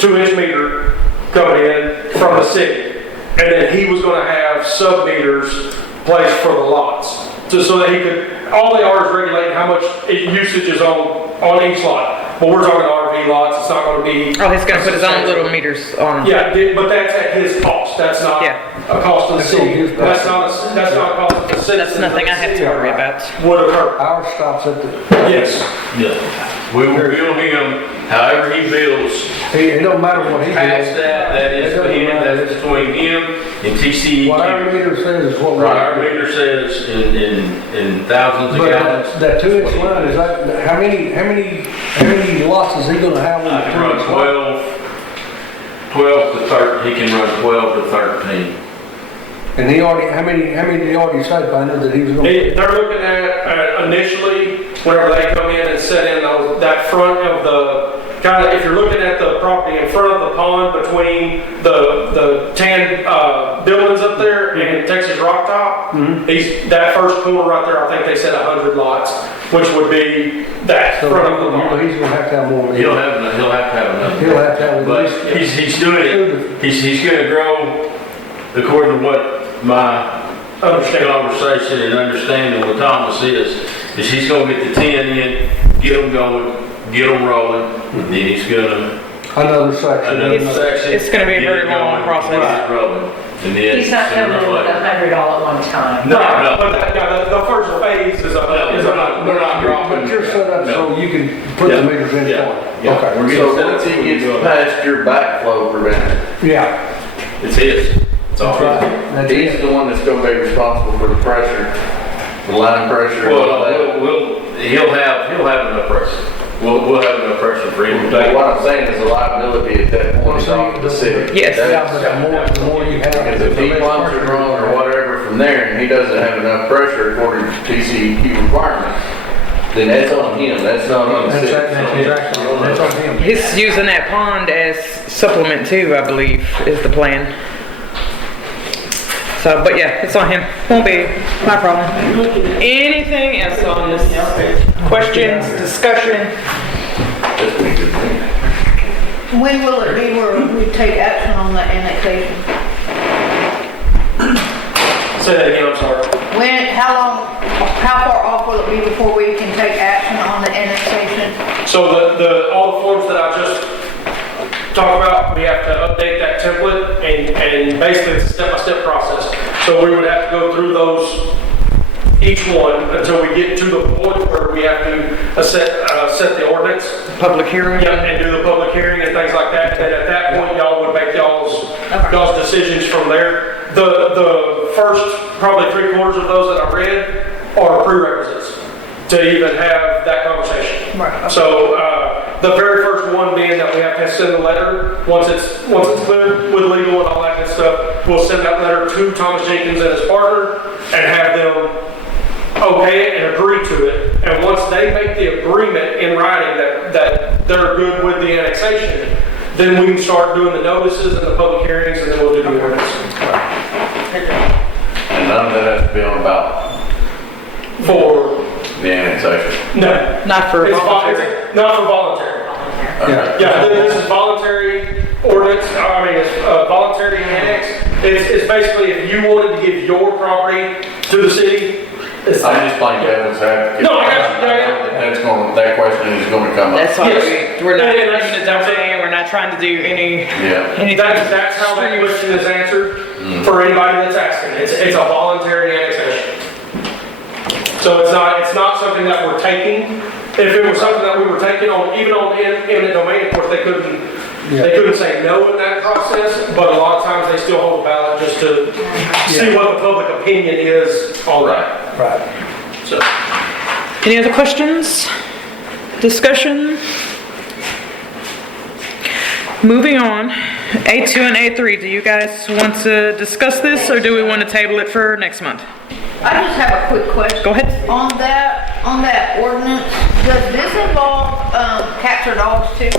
2-inch meter coming in from the city. And then he was gonna have sub-meters placed for the lots. So that he could, all they are is regulating how much usage is on each lot. But we're talking RV lots, it's not gonna be. Oh, he's gonna put his own little meters on. Yeah, but that's at his cost, that's not a cost of the city. That's not a cost of the city. That's nothing I have to worry about. Would occur. Ours stops at the, Yes. Yeah. We will bill him however he bills. it don't matter what he Past does. that is between him and TCEQ. What our meter says is what we. What our meter says in thousands of But gallons. that 2-inch line, is that, how many lots is he gonna have on I the can run 2-inch line? 12 to 13, he can run 12 to 13. And he already, how many did he already say, Binder, that he was gonna? They're looking at initially, whenever they come in and set in that front of the, kind of, if you're looking at the property in front of the pond between the tan buildings up there and Texas Rock Top, that first corner right there, I think they said 100 lots, which would be that So front of the pond. he's gonna have to have more. He'll have to have another. He'll have to have at But least. he's doing it, he's gonna grow according to what my conversation and understanding with Thomas is he's gonna get the 10 in, get them going, get them rolling, then he's gonna, Another section. another section. It's gonna be a get very it long going, process. get it rolling, and then He's not sooner coming in or with later. 100 all at one time. No, but the first phase is No, we're not dropping. But you're set up so you can put the meters in for it. Yeah. Okay. We're So getting once set he up, gets we're past your backflow preventer, Yeah, it's his. It's all that's his. right. That's he's it. the one that's gonna be responsible for the pressure, the line pressure and all that. He'll have enough pressure. We'll have enough pressure for him to But take. what I'm saying is the liability at that point is off the city. Yes. Yeah, but the more you have. Because if he pumps it wrong or whatever from there, and he doesn't have enough pressure according to TCEQ requirements, then that's on him, that's not on the city. That's on him. He's using that pond as supplement too, I believe, is the plan. So, but yeah, it's on him. Won't be my problem. Anything else on this? Questions, discussion? When will it be where we take action on the annexation? Say that again, I'm sorry. When, how far off will it be before we can take action on the annexation? So all the forms that I just talked about, we have to update that template and basically it's a step-by-step process. So we would have to go through those, each one, until we get to the point where we have to set the ordinance. Public hearing? Yeah, and do the public hearing and things like that. And at that point, y'all would make y'all's decisions from there. The first probably 3/4 of those that I read are prerequisites to even have that conversation. Right. So the very first one being that we have to send a letter once it's cleared with legal and all that good stuff. We'll send that letter to Thomas Jenkins and his partner and have them okay it and agree to it. And once they make the agreement in writing that they're good with the annexation, then we can start doing the notices and the public hearings, and then we'll do the ordinance. And none of that has to be on a ballot For, the annexation. no. Not for It's voluntary. not for voluntary. Yeah, this is voluntary ordinance, I mean, it's voluntary annex. It's basically if you wanted to give your property to the city. I'm just playing devil's advocate. No, I got you. That question is gonna come up. That's why Yes. we're not Yeah, even that's- adopting, we're not trying to do any, Yeah. anything. That's how that question is answered for anybody that's asking. It's a voluntary annexation. So it's not something that we're taking. If it was something that we were taking on, even on eminent domain, of course, they couldn't say no in that process, but a lot of times they still hold a ballot just to see what the public opinion is on that. Right. So, Any other questions? Discussion? Moving on, A2 and A3, do you guys want to discuss this or do we want to table it for next month? I just have a quick question. Go ahead. On that ordinance, does this involve, cats or dogs too?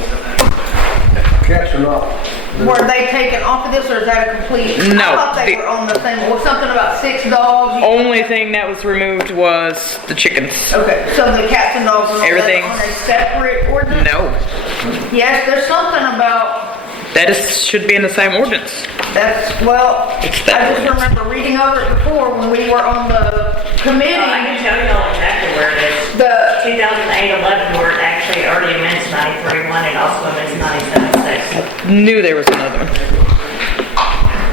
Cats or not? Were they taken off of this or is that a complete? No, I thought they the- were on the same, or something about 6 dogs. Only thing that was removed was the chickens. Okay, so the cats and dogs are on Everything's- on a separate ordinance? No, Yes, there's something about, should be in the same ordinance. well, It's I that just ordinance. remember reading over it before when we were on the committee. I can tell y'all exactly where it is. The, 2008-11 where it actually already amends 93-1, it also amends 97-6. Knew there was another one.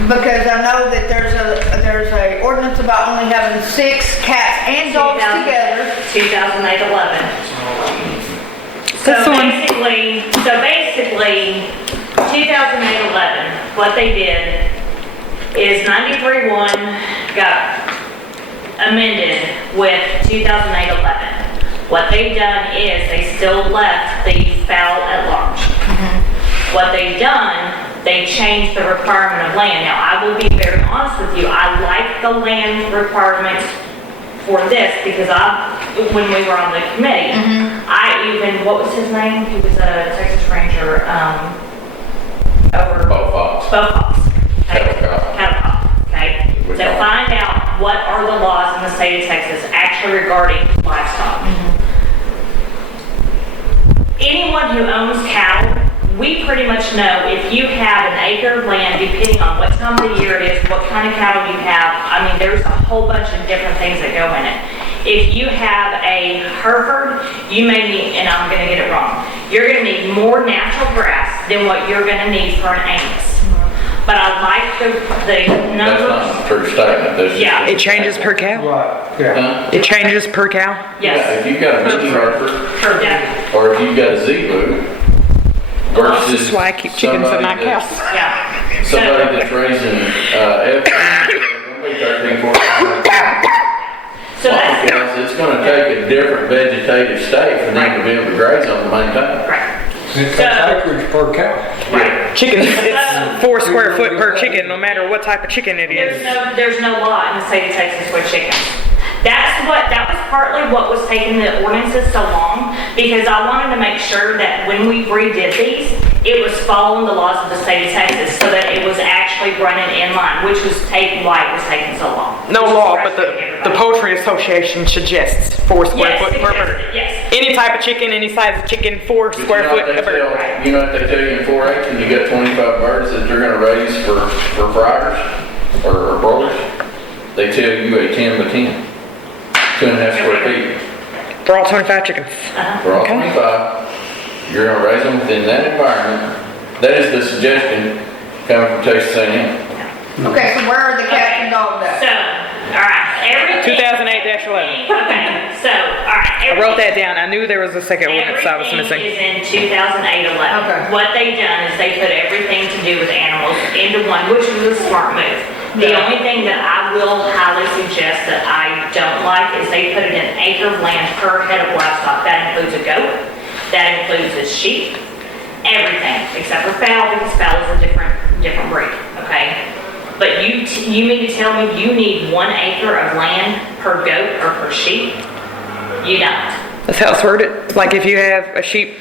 because I know that there's a ordinance about only having 6 cats and dogs together. 2008-11. That's the one. So basically, 2008-11, what they did is 93-1 got amended with 2008-11. What they've done is they still left the fowl at large. What they've done, they changed the requirement of land. Now, I will be very honest with you, I like the land requirements for this because when we were on the committee, I even, what was his name? He was a Texas Ranger, over. Both Fox. Okay? Cattle cop. Okay? To find out what are the laws in the state of Texas actually regarding livestock. Anyone who owns cattle, we pretty much know if you have an acre of land, depending on what time of the year it is, what kind of cattle you have, I mean, there's a whole bunch of different things that go in it. If you have a Hereford, you may need, and I'm gonna get it wrong, you're gonna need more natural grass than what you're gonna need for an Angus. But I like the That's numbers. not a true statement, that's just. Yeah. It changes per cow? Right, yeah. Huh? It changes per cow? Yeah, Yes. if you've got a mini Hereford, Yeah. or if you've got a Zebu, versus. That's why I keep chickens at my somebody that's- house. Yeah. Somebody that's raising, F, it'll be 13, 14. So that's, Guys, it's gonna take a different vegetative state for them to be able to graze on the main time. right. It takes acreage per cow. Right. Chickens, it's 4 square foot per chicken, no matter what type of chicken it is. There's no law in the state of Texas for chickens. That was partly what was taking the ordinances so long, because I wanted to make sure that when we redid these, it was following the laws of the state of Texas, so that it was actually running in line, which was why it was taking so long. No Which is law, but frustrating the everybody. Poultry Association suggests 4 square Yes, foot per bird. suggested, yes. Any type of chicken, any size of chicken, 4 But square foot a bird. You know what they tell you in 4-H, when you got 25 birds that they're gonna raise for fryers or broilers? They tell you a 10 by 10, 2.5 square feet. For all 25 chickens. For all Okay. 25, you're gonna raise them within that environment. That is the suggestion coming from Texas A&M. Okay, so where are the cats and dogs at? So, all right, everything. 2008-11. Okay, so, all right. I wrote that down. I knew there was a second ordinance I was missing. Everything is in 2008-11. Okay. What they've done is they put everything to do with animals into one, which was a smart move. The Yeah. only thing that I will highly suggest that I don't like is they put it in acre of land per head of livestock. That includes a goat, that includes a sheep, everything, except for fowl, because fowl is a different breed, okay? But you mean to tell me you need 1 acre of land per goat or per sheep? You don't. That's how it's worded. Like if you have a sheep,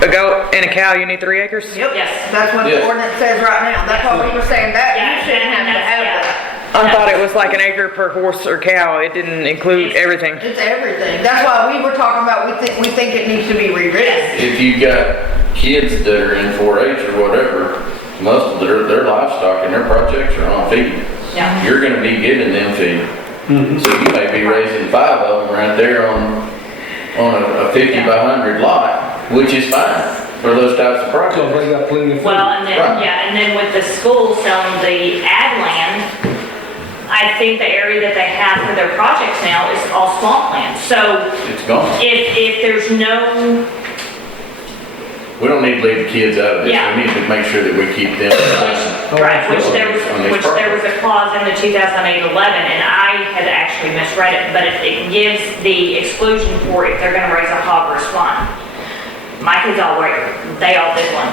a goat, and a cow, you need 3 acres? Yep, Yes. that's what the Yes. ordinance says right now. That's what we were saying, that Yeah, you shouldn't have to have that. I thought it was like an acre per horse or cow. It didn't include everything. It's everything. That's why we were talking about, we think it needs to be rewritten. If you've got kids that are in 4-H or whatever, most of their livestock and their projects are on feed. Yeah. You're gonna be giving them feed. So you may be raising 5 of them right there on a 50 by 100 lot, which is fine for those types of So projects. they got plenty of food. Well, and then, Right. and then with the school selling the ag land, I think the area that they have for their projects now is all swampland. So It's gone. if there's no, We don't need to leave the kids out of this. Yeah. We need to make sure that we keep them. right, which there On this was a clause in the 2008-11, and I had actually misread it, but it gives the exclusion for if they're gonna raise a hog or a swine. My kids all were, they all did one.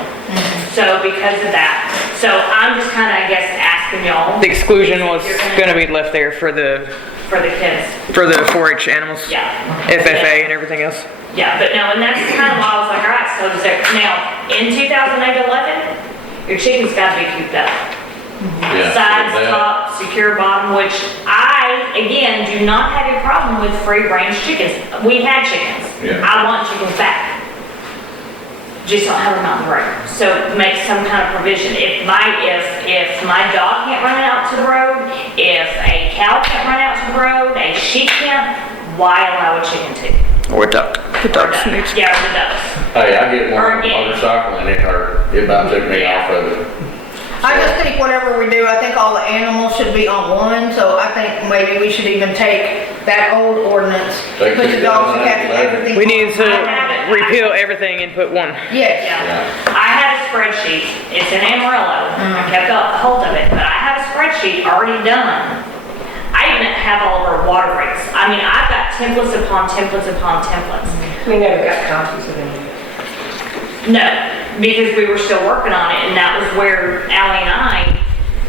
So because of that, so I'm just kinda, I guess, asking y'all. The exclusion was if you're gonna be left there for the For the kids, 4-H animals. yeah. FFA and everything else. Yeah, but no, and that's kind of why I was like, all right, so is there, now, in 2008-11, your chicken's gotta be cooped up. Yeah. Sides, That- top, secure bottom, which I, again, do not have a problem with free-range chickens. We had chickens. Yeah. I want chickens back. Just don't have them out in the road. So make some kind of provision. If my dog can't run out to the road, if a cow can't run out to the road, a sheep can't, why allow a chicken to? Or a duck. The ducks need to. Yeah, or the ducks. Hey, I get one Or on a again. motorcycle and it hurt. It about took me off of it. I just think whatever we do, I think all the animals should be on one, so I think maybe we should even take that old ordinance, Take put the dogs and cats and 2011. everything. We need I have to it. repeal everything and put one. Yes, Yeah, I had a spreadsheet, it's in Amarillo, I kept a hold of it, but I have a spreadsheet already done. I even have all of our water rates. I mean, I've got templates upon templates upon templates. We never got copies of any. No, because we were still working on it, and that was where Ally and I,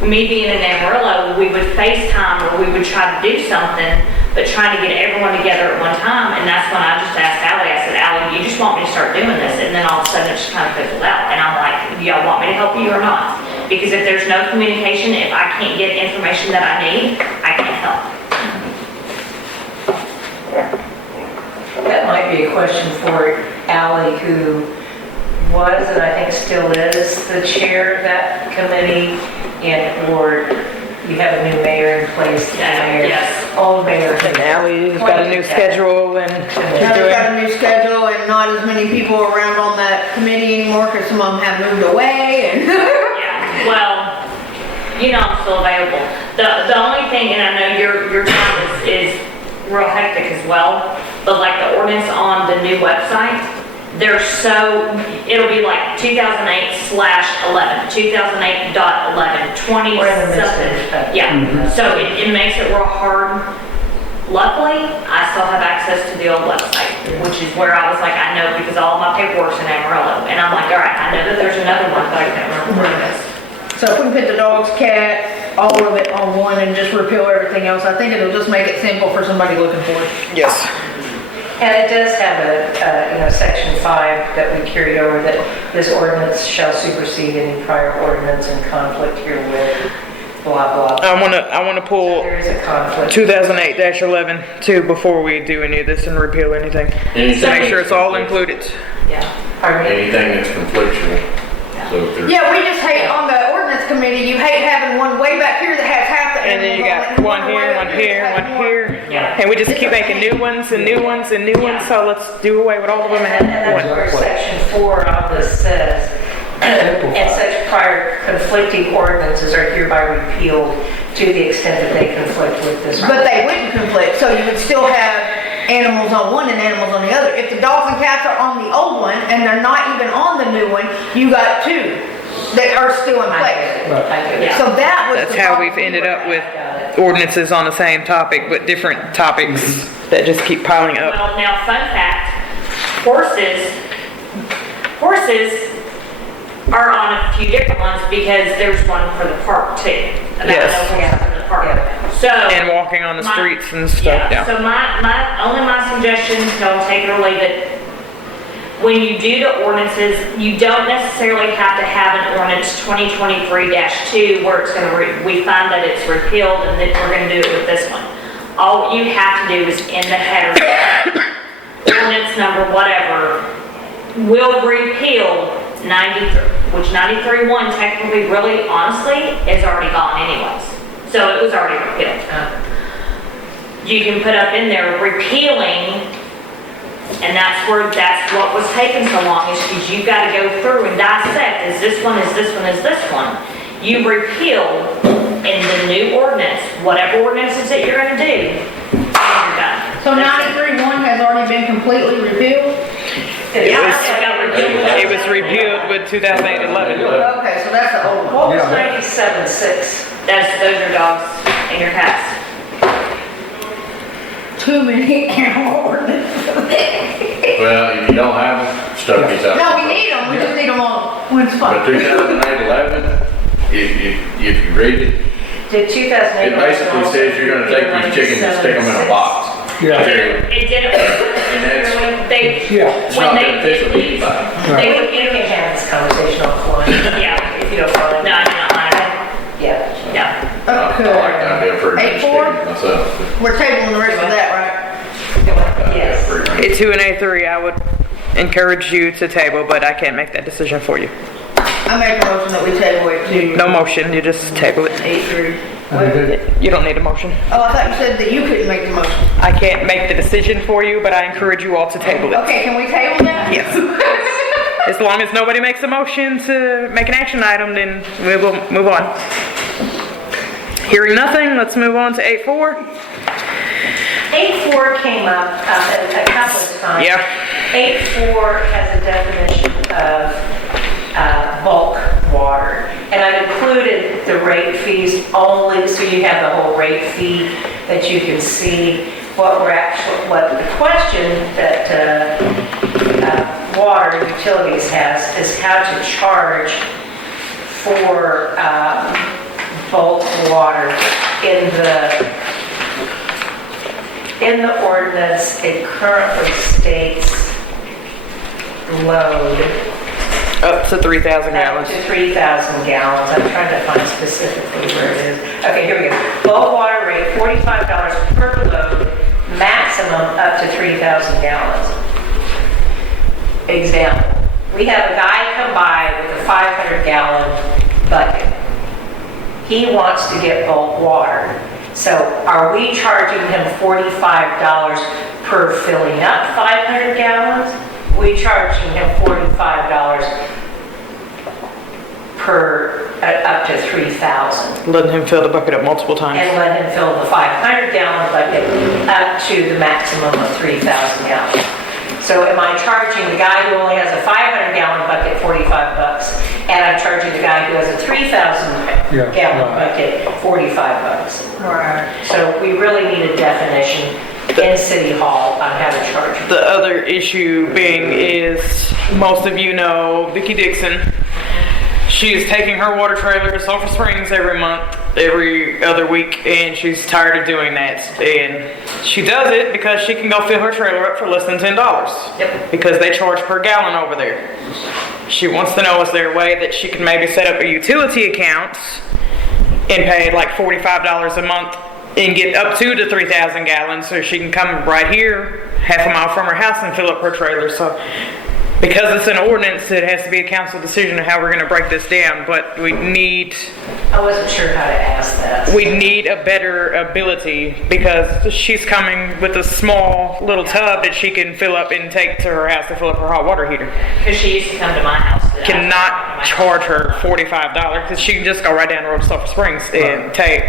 me being in Amarillo, we would FaceTime or we would try to do something, but trying to get everyone together at one time, and that's when I just asked Ally, I said, Ally, you just want me to start doing this? And then all of a sudden it just kind of fizzled out, and I'm like, do y'all want me to help you or not? Because if there's no communication, if I can't get information that I need, I can't help. That might be a question for Ally, who was, and I think still is, the chair of that committee, or you have a new mayor in place. Yes. Old mayor. And Ally's got a new schedule and now she's we've doing. got a new schedule and not as many people around on that committee anymore, cause some of them have moved away and. Yeah, well, you know I'm still available. The only thing, and I know your time is real hectic as well, but like the ordinance on the new website, they're so, it'll be like 2008/11, 2008.11, 20 We're in the midst of something. it. Yeah, so it makes it real hard. Luckily, I still have access to the old website, which is where I was like, I know because all my paperwork's in Amarillo. And I'm like, all right, I know that there's another one, but I can't remember where it is. So if we can put the dogs, cats, all of it on one and just repeal everything else. I think it'll just make it simple for somebody looking for it. Yes. And it does have a, section 5 that we carried over, that this ordinance shall supersede any prior ordinance in conflict herewith, blah, blah. I wanna pull There is a conflict. 2008-11 too before we do any of this and repeal anything. Anything Make sure it's all included. Yeah. Pardon me? Anything that's conflictual. So if there's. Yeah, we just hate, on the ordinance committee, you hate having one way back here that has half the And then you got animals on it, one way here, up one here, that one has more. here. Yeah. And we just keep making new ones and new ones and new ones, so let's do away with all of them and And have that's one. where section 4 on this says, and such prior conflicting ordinances are hereby repealed to the extent that they conflict with this. But they wouldn't conflict, so you would still have animals on one and animals on the other. If the dogs and cats are on the old one and they're not even on the new one, you got two that are still in place. So that was That's the how problem. we've ended up with ordinances on the same topic, but different topics that just keep piling up. Well, now, fun fact, horses are on a few different ones because there's one for the park too. About Yes. no horses in the park. So. And walking on the my- streets and stuff, yeah. So my suggestion, don't take it or leave it. When you do the ordinances, you don't necessarily have to have an ordinance 2023-2 where it's we find that it's repealed and that we're gonna do it with this one. All you have to do is in the header, ordinance number whatever, will repeal 93, which 93.1 technically, really, honestly, is already gone anyways. So it was already repealed. You can put up in there repealing, and that's what was taking so long, is because you've got to go through and dissect, is this one, is this one, is this one? You repeal in the new ordinance, whatever ordinances that you're gonna do, and you're done. So 93.1 has already been completely repealed? Yeah, it got repealed. It was repealed with 2008-11. Okay, so that's the old one. What was 97.6? Those are dogs and your cats. Too many animal ordinances. Well, if you don't have them, stuff gets out. No, we need them, we just need them on one But spot. 2008-11, if you read it, Did 2008? it basically says you're gonna take these chickens and stick them in a box. Yeah. It didn't, they, Yeah. It's when not they beneficial did to these, anybody. they would You can have this conversation offline, yeah, if you don't mind. no, Yeah. yeah. I like the idea of pretty much 8-4? chickens myself. We're tabling the rest of that, right? Yes. A2 and A3, I would encourage you to table, but I can't make that decision for you. I make a motion that we table it to No motion, you just table it. 8-3. You don't need a motion. Oh, I thought you said that you couldn't make the motion. I can't make the decision for you, but I encourage you all to table it. Okay, can we table that? Yes. As long as nobody makes a motion to make an action item, then we will move on. Hearing nothing, let's move on to 8-4. 8.4 came up a couple of times. Yeah. 8.4 has a definition of bulk water. And I've included the rate fees only, so you have the whole rate fee that you can see what the question that water utilities has is how to charge for bulk water. In the ordinance, it currently states load Up to 3,000 up gallons. to 3,000 gallons. I'm trying to find specifically where it is. Okay, here we go. Bulk water rate, $45 per load, maximum up to 3,000 gallons. Example, we have a guy come by with a 500-gallon bucket. He wants to get bulk water. So are we charging him $45 per filling up 500 gallons? We charging him $45 per, up to 3,000. Letting him fill the bucket up multiple times. And let him fill the 500-gallon bucket up to the maximum of 3,000 gallons. So am I charging the guy who only has a 500-gallon bucket $45, and I'm charging the guy who has a 3,000-gallon bucket $45? Right. So we really need a definition in City Hall on how to charge. The other issue being is, most of you know Vicki Dixon. She is taking her water trailer to Sulphur Springs every month every other week, and she's tired of doing that. And she does it because she can go fill her trailer up for less than $10. Yep. Because they charge per gallon over there. She wants to know, is there a way that she can maybe set up a utility account and pay like $45 a month and get up to the 3,000 gallons so she can come right here, half a mile from her house, and fill up her trailer. So, because it's an ordinance, it has to be a council decision of how we're going to break this down, but we need... I wasn't sure how to ask that. We need a better ability, because she's coming with a small little tub that she can fill up and take to her house to fill up her hot water heater. Because she used to come to my house. Cannot charge her $45 because she can just go right down the road to Sulphur Springs and take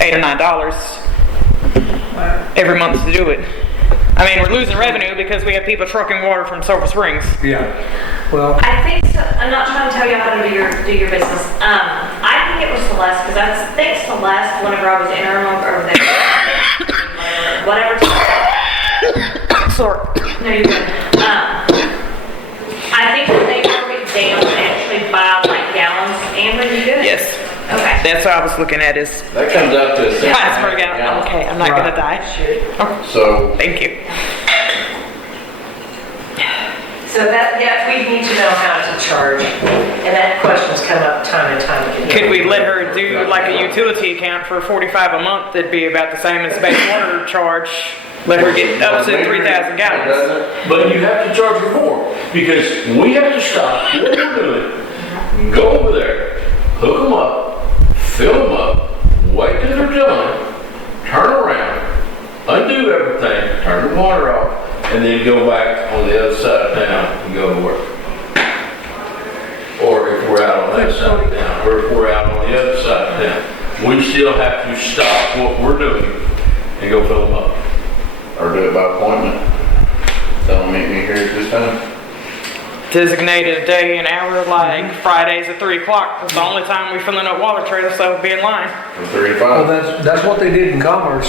$8 or $9 every month to do it. I mean, we're losing revenue because we have people trucking water from Sulphur Springs. Yeah, well, I think so. I'm not trying to tell you how to do your business. I think it was Celeste, because I think Celeste, whenever I was interim over there, whatever. Sorry. No, you're good. I think that they broke it down to actually buy like gallons. Amber, you good? Yes. Okay. That's what I was looking at is... That comes up to a cent. Price per gallon. Okay, I'm not going to die. So, Thank you. So that, yeah, we need to know how to charge, and that question's come up time and time again. Could we let her do like a utility account for $45 a month? That'd be about the same as base water charge. Let her get up to 3,000 gallons. But you have to charge her more, because we have to stop what we're doing, go over there, hook them up, fill them up, wait till they're done, turn around, undo everything, turn the water off, and then go back on the other side of town and go to work. Or if we're out on that side of town, or if we're out on the other side of town, we still have to stop what we're doing and go fill them up. or do it by appointment. Tell them meet me here at this time. Designated a day and hour, like Fridays at 3 o'clock. It's the only time we're filling up water trailers, so be in line. From 3 to 5. well, that's what they did in Commerce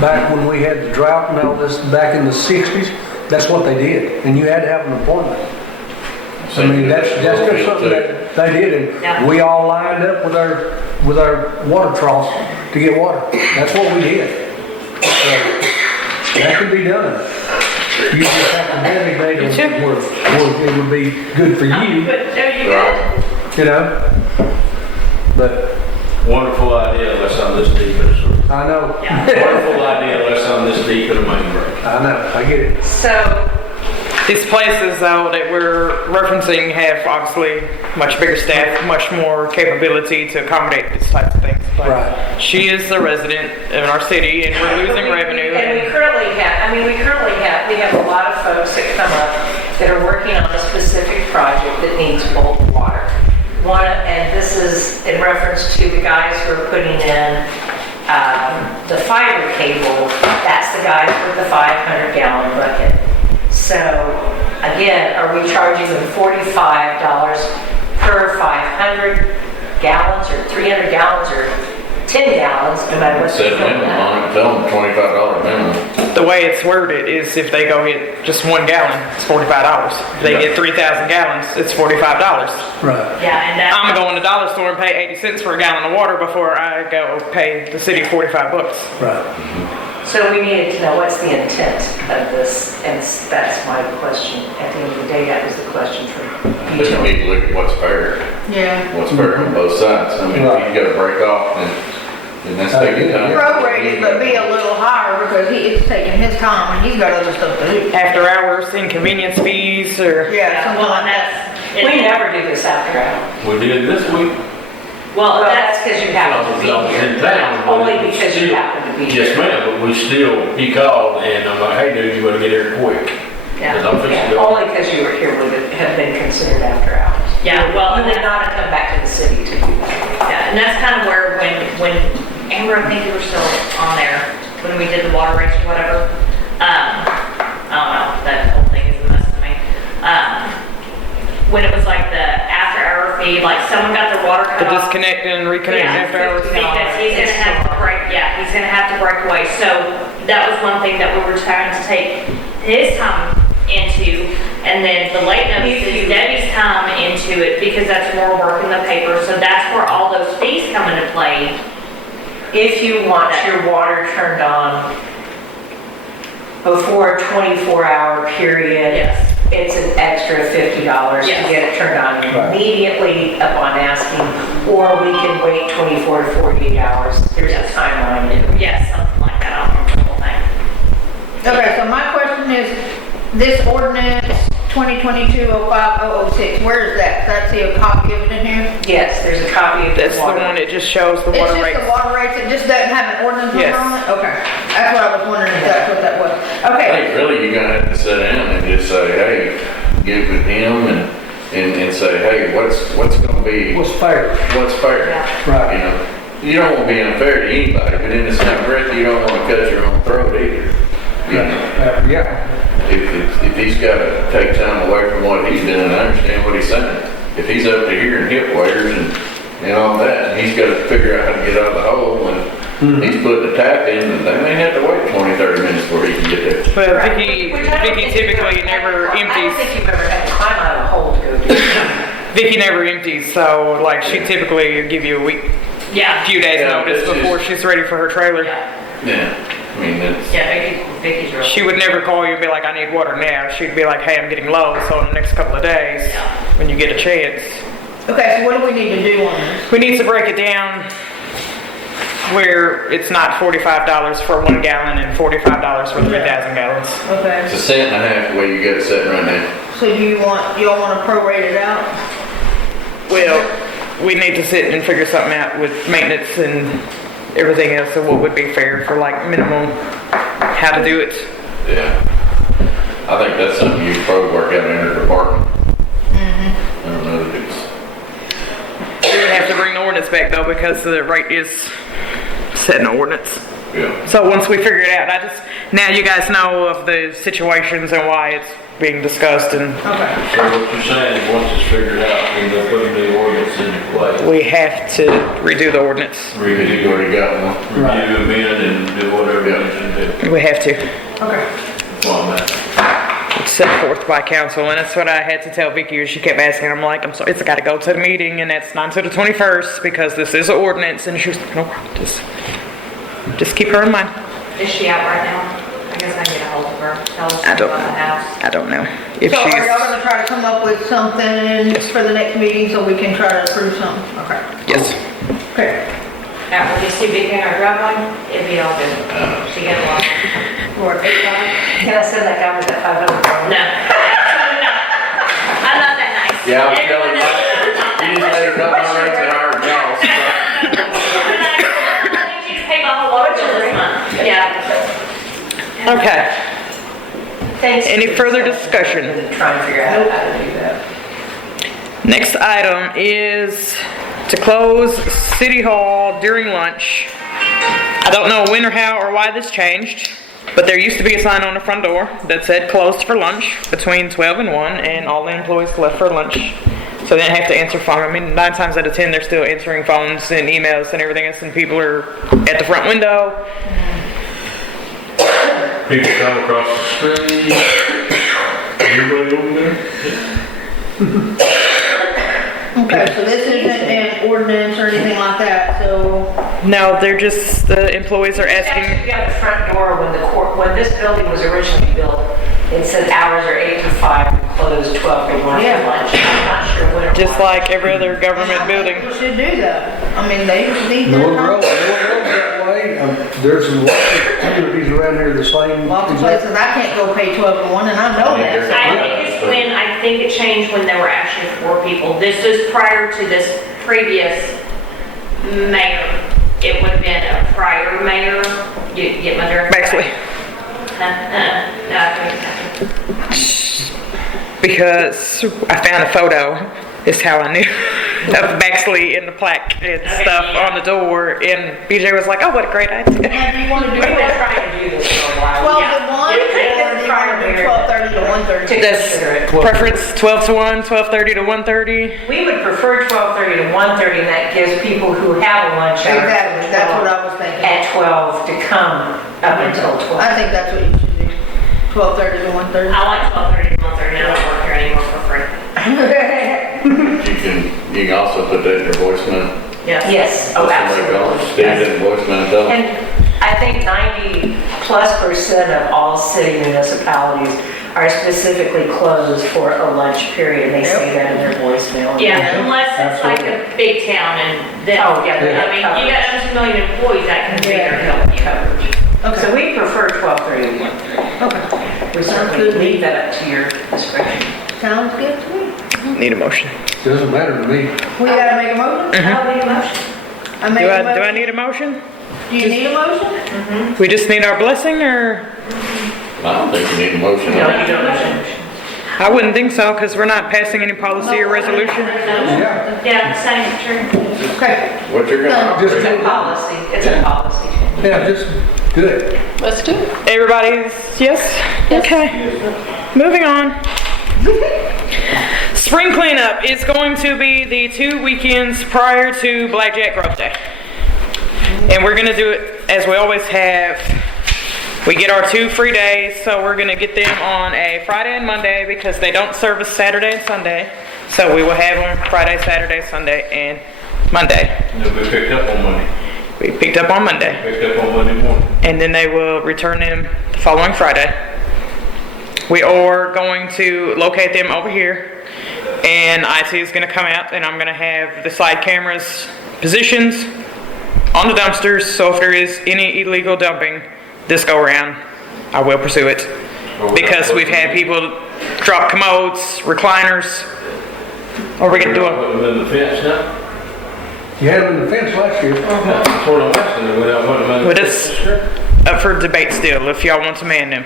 back when we had the drought and all this, back in the 60s. That's what they did, and you had to have an appointment. I mean, that's just something that they did, and we all lined up with our water troughs to get water. That's what we did. So, that could be done. You just have to designate it where it would be good for you, you know? But, Wonderful idea, unless I'm this deep in a sewer. I know. Wonderful idea, unless I'm this deep in a main break. I know, I get it. So, These places, though, that we're referencing have obviously much bigger staff, much more capability to accommodate these types of things. But Right. she is a resident in our city, and we're losing revenue. and we currently have, we have a lot of folks that come up that are working on a specific project that needs bulk water. And this is in reference to the guys who are putting in the fiber cable. That's the guys with the 500-gallon bucket. So, again, are we charging them $45 per 500 gallons or 300 gallons or 10 gallons, no matter what? Set a minimum on it, tell them $25 minimum. The way it's worded is if they go get just 1 gallon, it's $45. If they get 3,000 gallons, it's $45. Right. Yeah, and that's. I'm going to the dollar store and pay 80 cents for a gallon of water before I go pay the city $45. Right. So we needed to know what's the intent of this, and that's my question. At the end of the day, that was the question for But you need to look at what's fair. Yeah. What's fair on both sides. I mean, if you gotta break off, then that's taking time. Prorated, but be a little higher because it's taking his time and he's got other stuff to do. After hours, inconvenience fees, or... Yeah, something Well, like and that. that's. We never do this after hours. We did this week. Well, that's because you happen to be I was in here. town, but Only we because you still- happen to be here. Yes, ma'am, but we still, he called and I'm like, hey dude, you better get here quick. Yeah, 'Cause I'm fixing yeah. to go. Only because you were here would it have been considered after hours. Yeah, well, You and would not have come back to the city to do that. Yeah, and that's kind of where when Amber, I think you were still on there, when we did the water rates or whatever. I don't know, that whole thing is a mess to me. When it was like the after hour fee, like someone got their water The cut off. disconnect and reconnect Yeah, after hours. because he's gonna have to break, he's gonna have to break away. So that was one thing that we were trying to take his time into, and then the late notices, Debbie's time into it, because that's more work in the paper. So that's where all those fees come into play, if you want your water turned on before a 24-hour period, Yes. it's an extra $50 to Yes. get it turned on Right. immediately upon asking, or we can wait 24 to 48 hours. There's a timeline. Yes, something like that, I'll remember the whole thing. Okay, so my question is, this ordinance 2022-05-006, where is that? Does that see a copy of it in here? Yes, there's a copy of That's the the water. one that just shows the It's water just rates. the water rates, it just doesn't have an ordinance Yes. number on it? Okay, that's what I was wondering if that's what that was. I Okay, think really you're gonna have to sit down and just say, hey, get with him and say, hey, what's gonna be, What's fair? what's fair? Right. You know, you don't wanna be unfair to anybody, but in the same breath, you don't wanna cut your own throat either. You know, Yeah. if he's gotta take time away from what he's doing, I understand what he's saying. If he's up to here in hip waders and all that, and he's gotta figure out how to get out of the hole and he's putting the tap in, and they may have to wait 20, 30 minutes before he can get there. Well, Right. Vicky Which I don't think you've typically ever never I don't empties. think you've ever had to climb out of a hole to go do that. Vicky never empties, so like she typically give you a week, Yeah. few days Yeah, notice it's before just- she's ready for her trailer. Yeah, I mean, that's, Yeah, Vicky's real. She would never call you and be like, I need water now. She'd be like, hey, I'm getting low, so in the next couple of days, when you get a chance. okay, so what do we need to do on this? We need to break it down where it's not $45 for 1 gallon and $45 for 3,000 gallons. Okay, it's a cent and a half the way you got it set right now. so do y'all want to prorate it out? Well, we need to sit and figure something out with maintenance and everything else, and what would be fair for like minimum, how to do it. Yeah. I think that's something you could probably work out in your department. I don't know if it's, We would have to bring the ordinance back though, because the rate is set in the ordinance. yeah. So once we figure it out, now you guys know of the situations and why it's being discussed, and Okay. So what you're saying is once it's figured out, then they'll put a new ordinance into place. we have to redo the ordinance. Really, you already got one. Review, amend, and do whatever you need to do. We have to. Okay. That's all I'm asking. It's set forth by council, and that's what I had to tell Vicky. She kept asking. I'm like, I'm sorry, it's got to go to the meeting, and that's not until the 21st because this is an ordinance. And she was like, no problem, just keep her in mind. Is she out right now? I guess I can get a hold of her, tell us I don't about the house. I don't know if So are y'all she's. gonna try to come up with something for the next meeting so we can try to approve something? Okay. Yes. Okay. Now, when you see Vicky in her driveway, it'd be all good. She get along. Lord, Can I send that guy with that $500? No. Absolutely not. I'm not that nice. Yeah, I was Everyone telling you, knows. you just let her drop my rates at our jaws. I need you to pay my whole water bill this month. Yeah. Okay. Thanks. Any further discussion? Trying to figure out how to do that. Next item is to close City Hall during lunch. I don't know when or how or why this changed, but there used to be a sign on the front door that said closed for lunch between 12 and 1, and all the employees left for lunch. So they didn't have to answer phone. I mean, 9 times out of 10, they're still answering phones and emails and everything else, and people are at the front window. People come across the street. Everybody over there? Okay, so this isn't an ordinance or anything like that, so, No, they're just, the employees are asking. Actually, got the front door when this building was originally built, it said hours are 8 to 5, closed 12 to 1 for Yeah. lunch. I'm not sure when or Just why. like every other government building. we should do that. I mean, they need No their road, time. that way. There's a lot of communities around here the same. Lots of places I can't go pay 12 to 1, and I know that. I think it changed when there were actually 4 people. This is prior to this previous mayor. It would have been a prior mayor. You get my drift? Baxley. No, I think Because I found a photo, is how I knew, of Baxley and the plaque and stuff on the door, and BJ was like, oh, what a great idea. Now, do you want to do We've been it trying to do this for a while. 12 Yeah. to 1, or do you want to do 12:30 to 1:30? That's preference 12 to 1, 12:30 to 1:30. We would prefer 12:30 to 1:30, and that gives people who have a lunch hour. Exactly, that's what I was thinking. At 12 to come up until 12. I think that's what you should do, 12:30 to 1:30. I like 12:30 to 1:30. I don't work here anymore for free. You can also put that in your voicemail. Yes, oh, absolutely. Steve in voicemail, tell them. And I think 90+% of all city municipalities are specifically closed for a lunch period. They say that in their voicemail. Yeah, unless it's like a big town and then, Oh, yeah, I mean, you got 2 million employees that can be there helping you. Coverage. So we prefer 12:30 to 1:30. Okay. We certainly leave that up to your discretion. Sounds good to me. Need a motion. Doesn't matter to me. We gotta make a motion? I'll make a motion. I make Do a I motion. need a motion? Do you need a motion? We just need our blessing, or? I don't think you need a motion. No, you don't motion. I wouldn't think so, because we're not passing any policy or resolution. Yeah. Yeah, same, true. Okay. What you're gonna Just It's operate. a policy, it's a policy change. Yeah, just do it. Let's do it. Everybody's, yes? Okay. Moving on. Spring cleanup is going to be the 2 weekends prior to Blackjack Grove Day. And we're gonna do it as we always have. We get our 2 free days, so we're gonna get them on a Friday and Monday because they don't service Saturday and Sunday. So we will have them Friday, Saturday, Sunday, and Monday. And they'll be picked up on Monday, We picked up on Monday. picked up on Monday morning. And then they will return them the following Friday. We are going to locate them over here, and IT is going to come out, and I'm going to have the side cameras positions on the dumpsters, so if there is any illegal dumping this go around, I will pursue it. Because we've had people drop commodes, recliners, or we're going to do Put them. them in the fence now? You had them in the fence last year. That's what I'm asking, without putting them in the But fence. it's up for debate still, if y'all want to man them.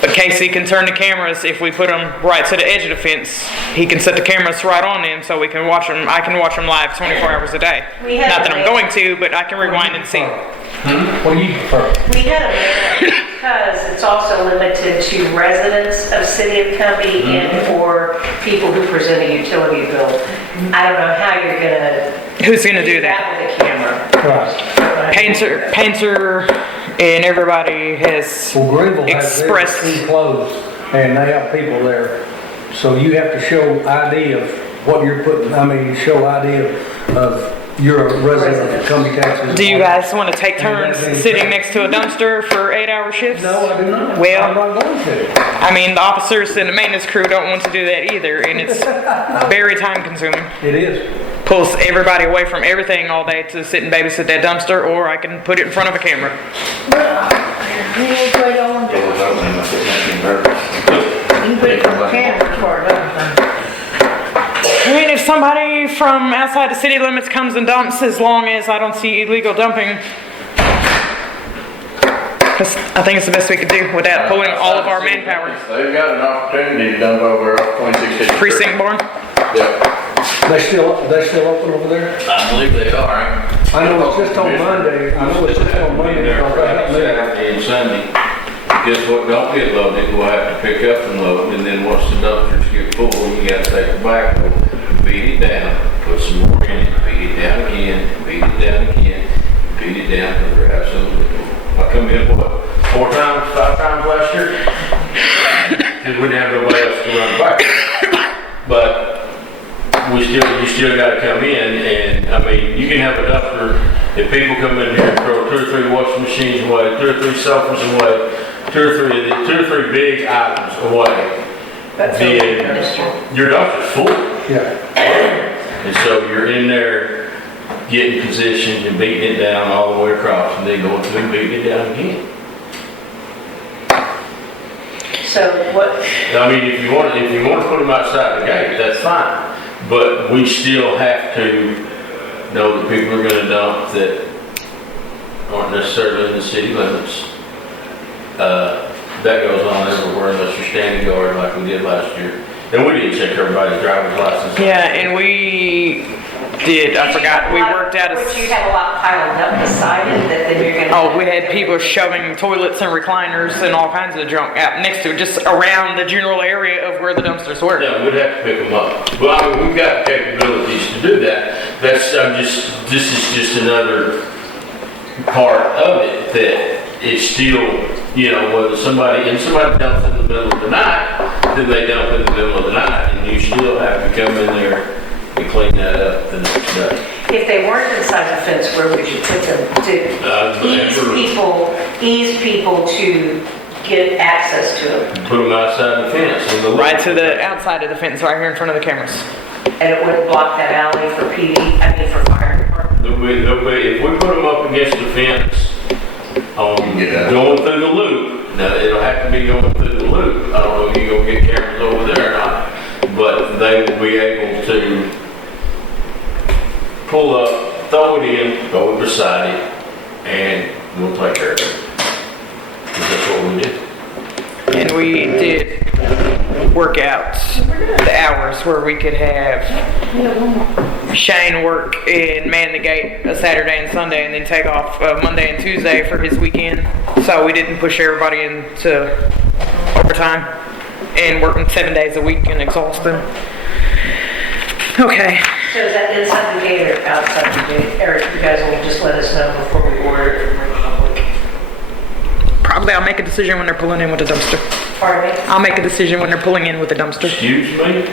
But Casey can turn the cameras, if we put them right to the edge of the fence, he can set the cameras right on them so we can watch them. I can watch them live 24 hours a day. We had Not that I'm a- going to, but I can rewind and see. What do you prefer? We had a limit because it's also limited to residents of City of Cumby and or people who present a utility bill. I don't know how you're gonna Who's gonna do that? with a camera. Right. Painter and everybody has Well, Greenville has expressed. theirs enclosed, and they have people there. So you have to show ID of what you're putting, show ID of you're a resident of Cumby, Texas. Do you guys want to take turns sitting next to a dumpster for 8-hour shifts? No, I do not. Well- I'm not going to. The officers and the maintenance crew don't want to do that either, and it's very time consuming. It is. Pulls everybody away from everything all day to sit and babysit that dumpster, or I can put it in front of a camera. You need to put it on, you Doors open, I think that's nervous. can put it on the camera for it. If somebody from outside the city limits comes and dumps, as long as I don't see illegal dumping, because I think it's the best we could do without pulling all of our manpower. They've got an opportunity to dump over off 26th. Precinct barn? Yeah, They still open over there? I believe they are. I know it's just on Monday. I know it's just on Monday. Be there because I haven't Friday, been. Saturday, and Sunday. Guess what don't get loaded, we'll have to pick up and load, and then once the dumpsters get full, you gotta take it back, beat it down, put some more in it, beat it down again, beat it down again, beat it down, because they're absolutely full. I come in, what, 4 times, 5 times last year? Because we didn't have nobody else to run back. But you still gotta come in, and, you can have a dumpster, if people come in here and throw 2 or 3 washing machines away, 2 or 3 sofas away, 2 or 3 big items away, then your dumpster's full. Yeah. And so you're in there getting positioned and beating it down all the way across, and then going through and beating it down again. So what, If you want to put them outside the gate, that's fine. But we still have to know that people are gonna dump that aren't necessarily in the city limits. That goes on everywhere unless you're standing guard like we did last year. And we didn't check everybody's driver's license. Yeah, and we did, I forgot, we worked out would you have a lot piled up beside it that then you're gonna? Oh, we had people shoving toilets and recliners and all kinds of junk out next to it, just around the general area of where the dumpsters were. Yeah, we'd have to pick them up. But we've got the capabilities to do that. This is just another part of it that it's still, whether somebody dumps in the middle of the night, then they dump in the middle of the night, and you still have to come in there and clean that up the next day. if they weren't inside the fence, where would you put them to ease people to get access to them? Put them outside the fence. on the Right to the outside of the fence, right here in front of the cameras. And it wouldn't block that alley for for fire department? If we put them up against the fence, going through the loop, now it'll have to be going through the loop. I don't know if you're gonna get cameras over there or not, but they will be able to pull up, throw it in, go beside it, and we'll take care of it. That's what we did. And we did work out the hours where we could have Shane work and man the gate a Saturday and Sunday and then take off Monday and Tuesday for his weekend. So we didn't push everybody into overtime and work them 7 days a week and exhaust them. Okay. So is that inside the gate or outside the gate? Or you guys will just let us know before we order it from the public? Probably I'll make a decision when they're pulling in with the dumpster. Pardon me? I'll make a decision when they're pulling in with the dumpster. Excuse me?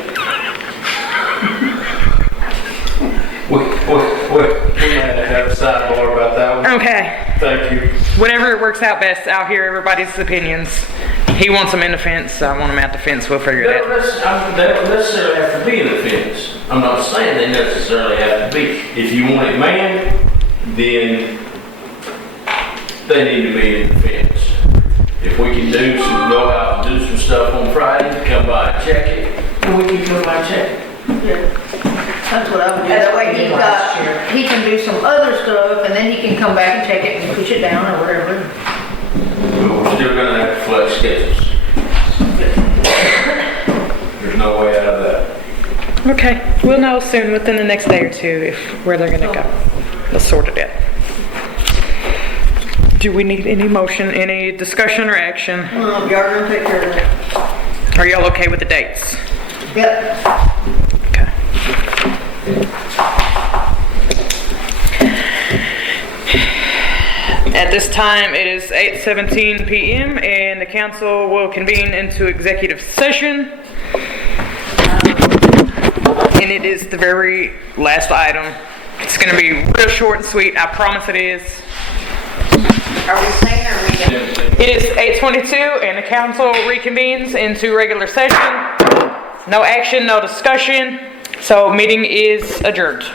We had to have a sidebar about that one. Okay. Thank you. Whatever it works out best, I'll hear everybody's opinions. He wants them in the fence, I want them out the fence, we'll figure They it don't out. necessarily have to be in the fence. I'm not saying they necessarily have to be. If you want it manned, then they need to be in the fence. If we can go out and do some stuff on Friday, come by and check it, and we can come by and check it. That's what I would do. That way he can do some other stuff and then he can come back and check it and push it down or whatever. But we're still gonna have to flex schedules. There's no way out of that. Okay, we'll know soon, within the next day or two, where they're gonna go. We'll sort it out. Do we need any motion, any discussion or action? Y'all gonna take care of that. Are y'all okay with the dates? Yep. Okay. At this time, it is 8:17 p.m. and the council will convene into executive session. And it is the very last item. It's gonna be real short and sweet, I promise it is. Are we saying or reading? It is 8:22 and the council reconvenes into regular session. No action, no discussion, so meeting is adjourned.